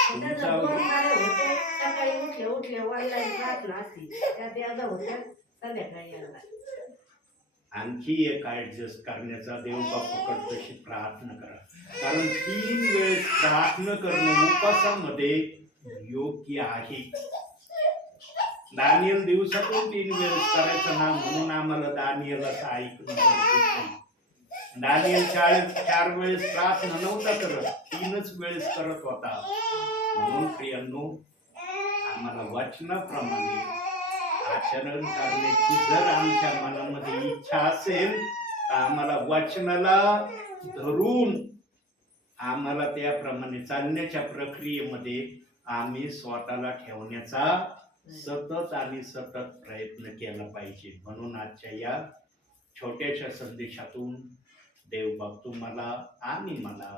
सांगा. सकाळी उठले ऑनलाईन प्रार्थना असते, त्यात एकदा होत्या संध्याकाळी एकदा. आणखी एक ऍडजस्ट करण्याचा देवबापाकडे तशी प्रार्थना करा. कारण 3 वेळेस प्रार्थना करणं उपासामध्ये योग्य आहे. दानिएल दिवसातून 3 वेळेस करायचं ना, म्हणून आम्हाला दानिएलाचं ऐकून दानिएल 4 वेळेस प्रार्थना नव्हता करत, 3च वेळेस करत होता. म्हणून प्रियांनो, आम्हाला वचनाप्रमाणे आचरण करण्याची जर आमच्या मनामध्ये इच्छा असेल तर आम्हाला वचनाला धरून आम्हाला त्याप्रमाणे चालण्याच्या प्रक्रियेमध्ये आम्ही स्वतःला ठेवण्याचा सतत प्रयत्न केला पाहिजे. म्हणून आजच्या या छोट्याशा संदेशातून देवबाप तुम्हाला आणि मला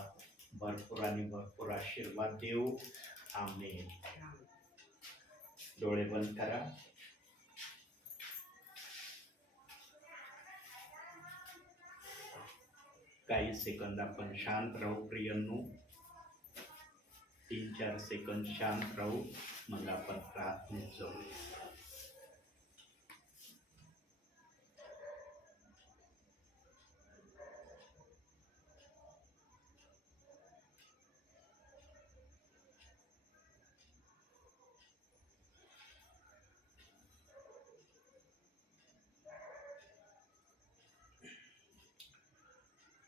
भरपूर आणि भरपूर आशीर्वाद देव. आमेन. डोळे बंद करा. काही सेकंद आपण शांत राहू प्रियांनो. 3-4 सेकंद शांत राहू, मग आपण प्रार्थनेत जाऊ.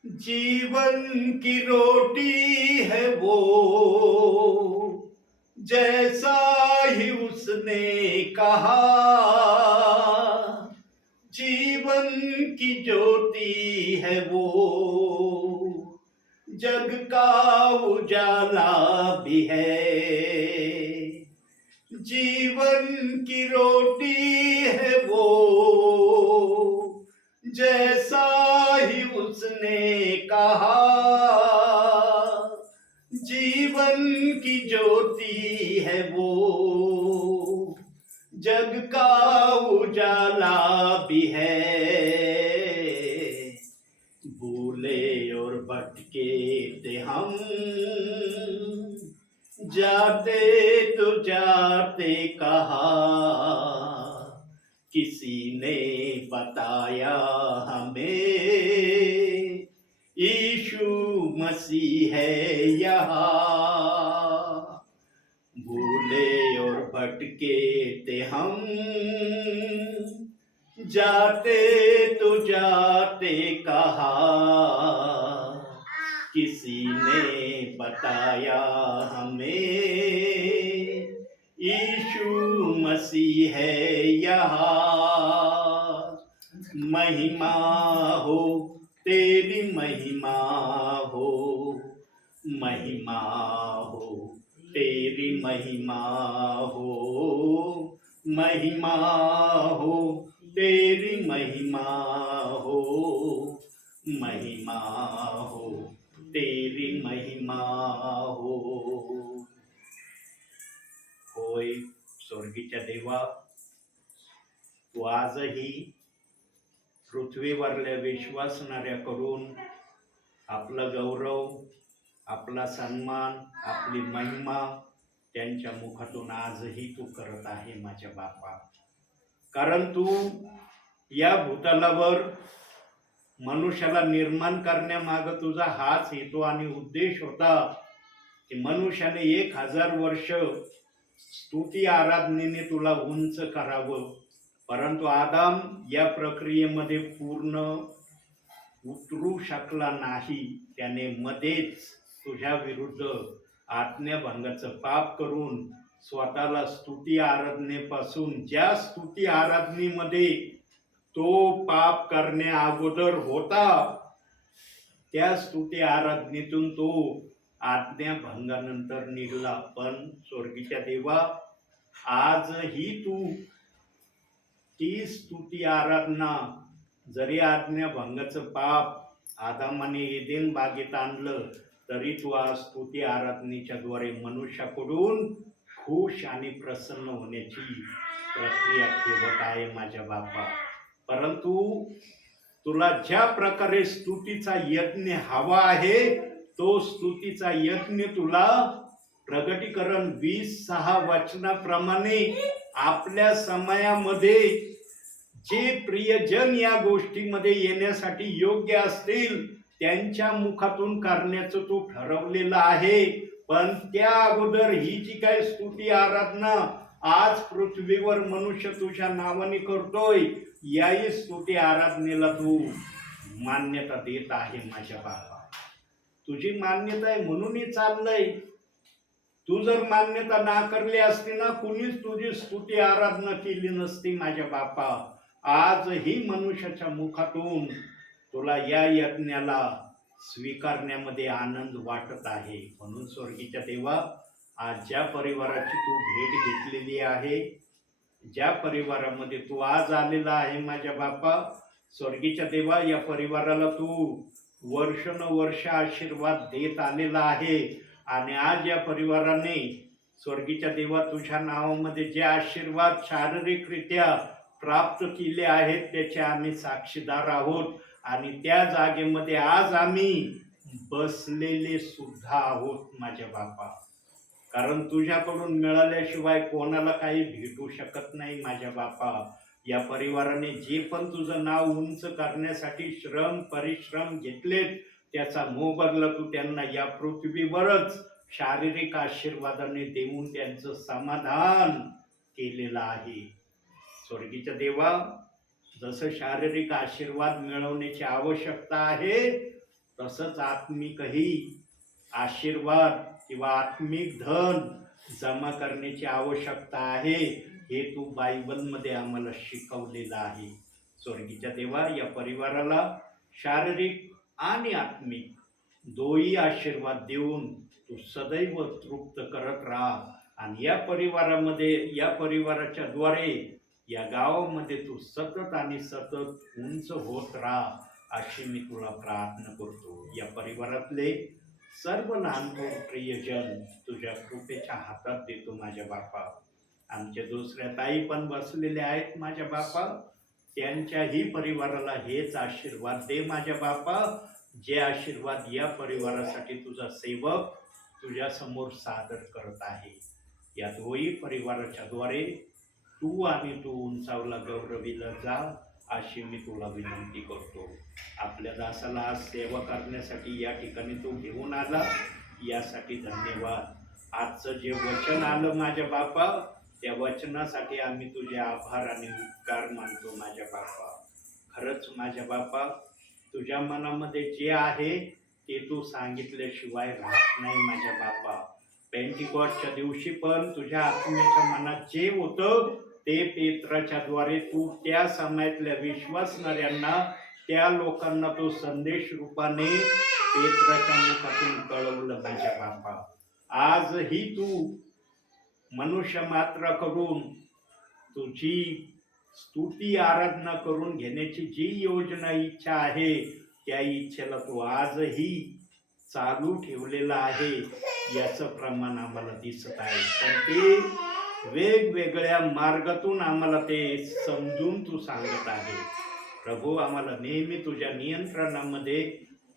जीवन की रोटी है वो, जैसा ही उसने कहा, जीवन की ज्योति है वो, जग का उजाला भी है, जीवन की रोटी है वो, जैसा ही उसने कहा, जीवन की ज्योति है वो, जग का उजाला भी है, भूले और भटके थे हम, जाते तो जाते कहा, किसी ने बताया हमें, यीशु मसीह है यहाँ। भूले और भटके थे हम, जाते तो जाते कहा, किसी ने बताया हमें, यीशु मसीह है यहाँ। महिमा हो तेरी महिमा हो, महिमा हो तेरी महिमा हो, महिमा हो तेरी महिमा हो, महिमा हो तेरी महिमा हो. होय स्वर्गीच्या देवा, तू आजही पृथ्वीवरल्या विश्वासणाऱ्याकडून आपला गौरव, आपला सन्मान, आपली महिमा त्यांच्या मुखातून आजही तू करत आहे माझ्या बापा. कारण तू या भूतलावर मनुष्याला निर्माण करण्यामागं तुझा हाच हेतू आणि उद्देश होता की मनुष्याने 1000 वर्ष स्तुती आराधनेने तुला उंच करावं. परंतु आदाम या प्रक्रियेमध्ये पूर्ण उतरू शकला नाही. त्याने मध्येच तुझ्या विरुद्ध आज्ञाभंगाचं पाप करून स्वतःला स्तुती आराधनेपासून, ज्या स्तुती आराधनेमध्ये तो पाप करण्या अगोदर होता, त्या स्तुती आराधनेतून तो आज्ञाभंगानंतर निघाला. पण स्वर्गीच्या देवा, आजही तू ती स्तुती आराधना, जरी आज्ञाभंगाचं पाप आदामाने एदेन बागेत आणलं तरी तू आज स्तुती आराधनेच्या द्वारे मनुष्याकडून खुश आणि प्रसन्न होण्याची प्रक्रिया ठेवत आहे माझ्या बापा. परंतु तुला ज्या प्रकारे स्तुतीचा यज्ञ हवा आहे, तो स्तुतीचा यज्ञ तुला प्रगटीकरण 20:6 वचनाप्रमाणे आपल्या समयामध्ये जे प्रियजन या गोष्टीमध्ये येण्यासाठी योग्य असतील त्यांच्या मुखातून करण्याचं तू ठरवलेलं आहे. पण त्या अगोदर ही जी काही स्तुती आराधना आज पृथ्वीवर मनुष्य तुझ्या नावाने करतोय, याही स्तुती आराधनेला तू मान्यता देत आहे माझ्या बाबा. तुझी मान्यता आहे म्हणूनही चाललंय. तू जर मान्यता नाकारली असती ना, कुणीच तुझी स्तुती आराधना केली नसती माझ्या बापा. आजही मनुष्याच्या मुखातून तुला या यज्ञाला स्वीकारण्यामध्ये आनंद वाटत आहे. म्हणून स्वर्गीच्या देवा, आज ज्या परिवाराची तू भेट घेतलेली आहे, ज्या परिवारामध्ये तू आज आलेला आहे माझ्या बापा, स्वर्गीच्या देवा, या परिवाराला तू वर्षानुवर्ष आशीर्वाद देत आलेला आहे. आणि आज या परिवाराने स्वर्गीच्या देवा तुझ्या नावामध्ये जे आशीर्वाद शारीरिकरित्या प्राप्त केले आहेत त्याचे आम्ही साक्षीदार आहोत. आणि त्या जागेमध्ये आज आम्ही बसलेले सुद्धा आहोत माझ्या बापा. कारण तुझ्याकडून मिळाल्याशिवाय कोणाला काही भेटू शकत नाही माझ्या बापा. या परिवाराने जे पण तुझं नाव उंच करण्यासाठी परिश्रम घेतलेत, त्याचा मोबदला तू त्यांना या पृथ्वीवरच शारीरिक आशीर्वादाने देऊन त्यांचं समाधान केलेलं आहे. स्वर्गीच्या देवा, जसं शारीरिक आशीर्वाद मिळवण्याची आवश्यकता आहे, तसंच आत्मिकही आशीर्वाद किंवा आत्मिक धन जमा करण्याची आवश्यकता आहे. हे तू बायबलमध्ये आम्हाला शिकवलेलं आहे. स्वर्गीच्या देवा, या परिवाराला शारीरिक आणि आत्मिक दोही आशीर्वाद देऊन तू सदैव तृप्त करत राहा. आणि या परिवारामध्ये, या परिवाराच्या द्वारे या गावामध्ये तू सतत आणि सतत उंच होत राहा, अशी मी तुला प्रार्थना करतो. या परिवारातले सर्व लहान प्रियजन तुझ्या कृपेच्या हातात देतो माझ्या बापा. आमच्या दुसऱ्या ताई पण बसलेल्या आहेत माझ्या बापा, त्यांच्याही परिवाराला हेच आशीर्वाद दे माझ्या बापा, जे आशीर्वाद या परिवारासाठी तुझा सेवक तुझ्या समोर सादर करत आहे. या दोही परिवाराच्या द्वारे तू आणि तू उंचावला गौरवीला जा, अशी मी तुला विनंती करतो. आपल्या दासाला आज सेवा करण्यासाठी या ठिकाणी तू घेऊन आला, यासाठी धन्यवाद. आजचं जे वचन आलं माझ्या बापा, त्या वचनासाठी आम्ही तुझे आभार आणि उपकार मानतो माझ्या बापा. खरंच माझ्या बापा, तुझ्या मनामध्ये जे आहे ते तू सांगितल्याशिवाय राहत नाही माझ्या बापा. पेंटिकॉस्टच्या दिवशी पण तुझ्या आत्म्याच्या मनात जे होतं ते पेत्राच्या द्वारे तू त्या समयातल्या विश्वासणाऱ्यांना, त्या लोकांना तो संदेश रूपाने पेत्राच्या मुखातून कळवलं माझ्या बापा. आजही तू मनुष्य मात्र करून तुझी स्तुती आराधना करून घेण्याची जी योजना इच्छा आहे, त्या इच्छेला तू आजही चालू ठेवलेला आहे, याचं प्रमाण आम्हाला दिसत आहे. पण ते वेगवेगळ्या मार्गातून आम्हाला ते समजून तू सांगत आहे. प्रभू, आम्हाला नेहमी तुझ्या नियंत्रणामध्ये,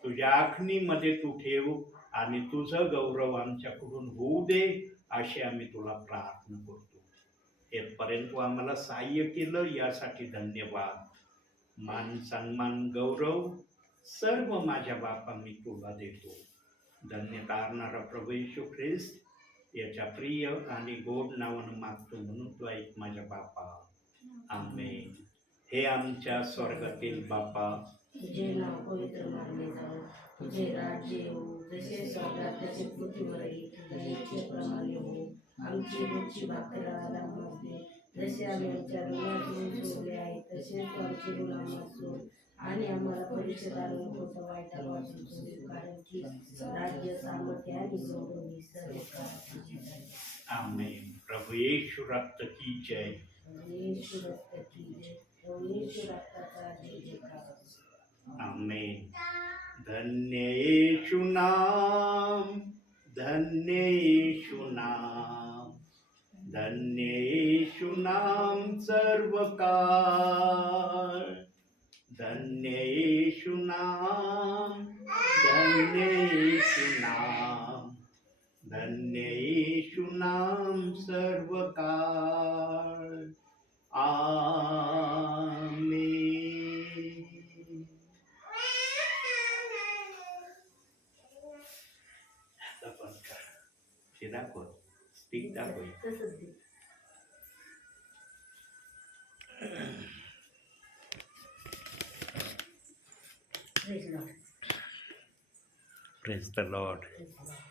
तुझ्या आखणीमध्ये तू ठेव आणि तुझं गौरव आमच्याकडून होऊ दे, अशी आम्ही तुला प्रार्थना करतो. येथपर्यंत तू आम्हाला सहाय्य केलं, यासाठी धन्यवाद. मान सन्मान गौरव सर्व माझ्या बापा मी तुला देतो. धन्य तारणारा प्रभू येशू ख्रिस्त याच्या प्रिय आणि गोड नावानं मागतो, म्हणून तू ऐक माझ्या बापा. आमेन. हे आमच्या स्वर्गातील बापा, तुझे नाव पवित्र मानले जाओ, तुझे राज्य येऊ, जसे स्वर्गात तसे पृथ्वीवरही तुझ्या इच्छेप्रमाणे हो. आमची रोजची भाकर आज आम्हास दे, जसे आम्ही आमच्या ऋणातून सोडले आहे तसेच तू आमचे ऋण आम्हास सोड, आणि आम्हाला परीक्षेत आणू नको, वाईटापासून सोड, कारण की राज्य, सामर्थ्य आणि गौरव ही सर्वकाळ तुझे आहे. आमेन. प्रभू येशू रक्त की जय. येशू रक्त की जय. प्रभू येशू रक्ताचा जय जयकार. आमेन. धन्य येशू नाम, धन्य येशू नाम, धन्य येशू नाम सर्व काळ. धन्य येशू नाम, धन्य येशू नाम, धन्य येशू नाम सर्व काळ. आमेन. आता बंद कर. हे दाखव, स्टिक दाखव. तसंच दे. Praise the Lord. Praise the Lord. Praise the Lord.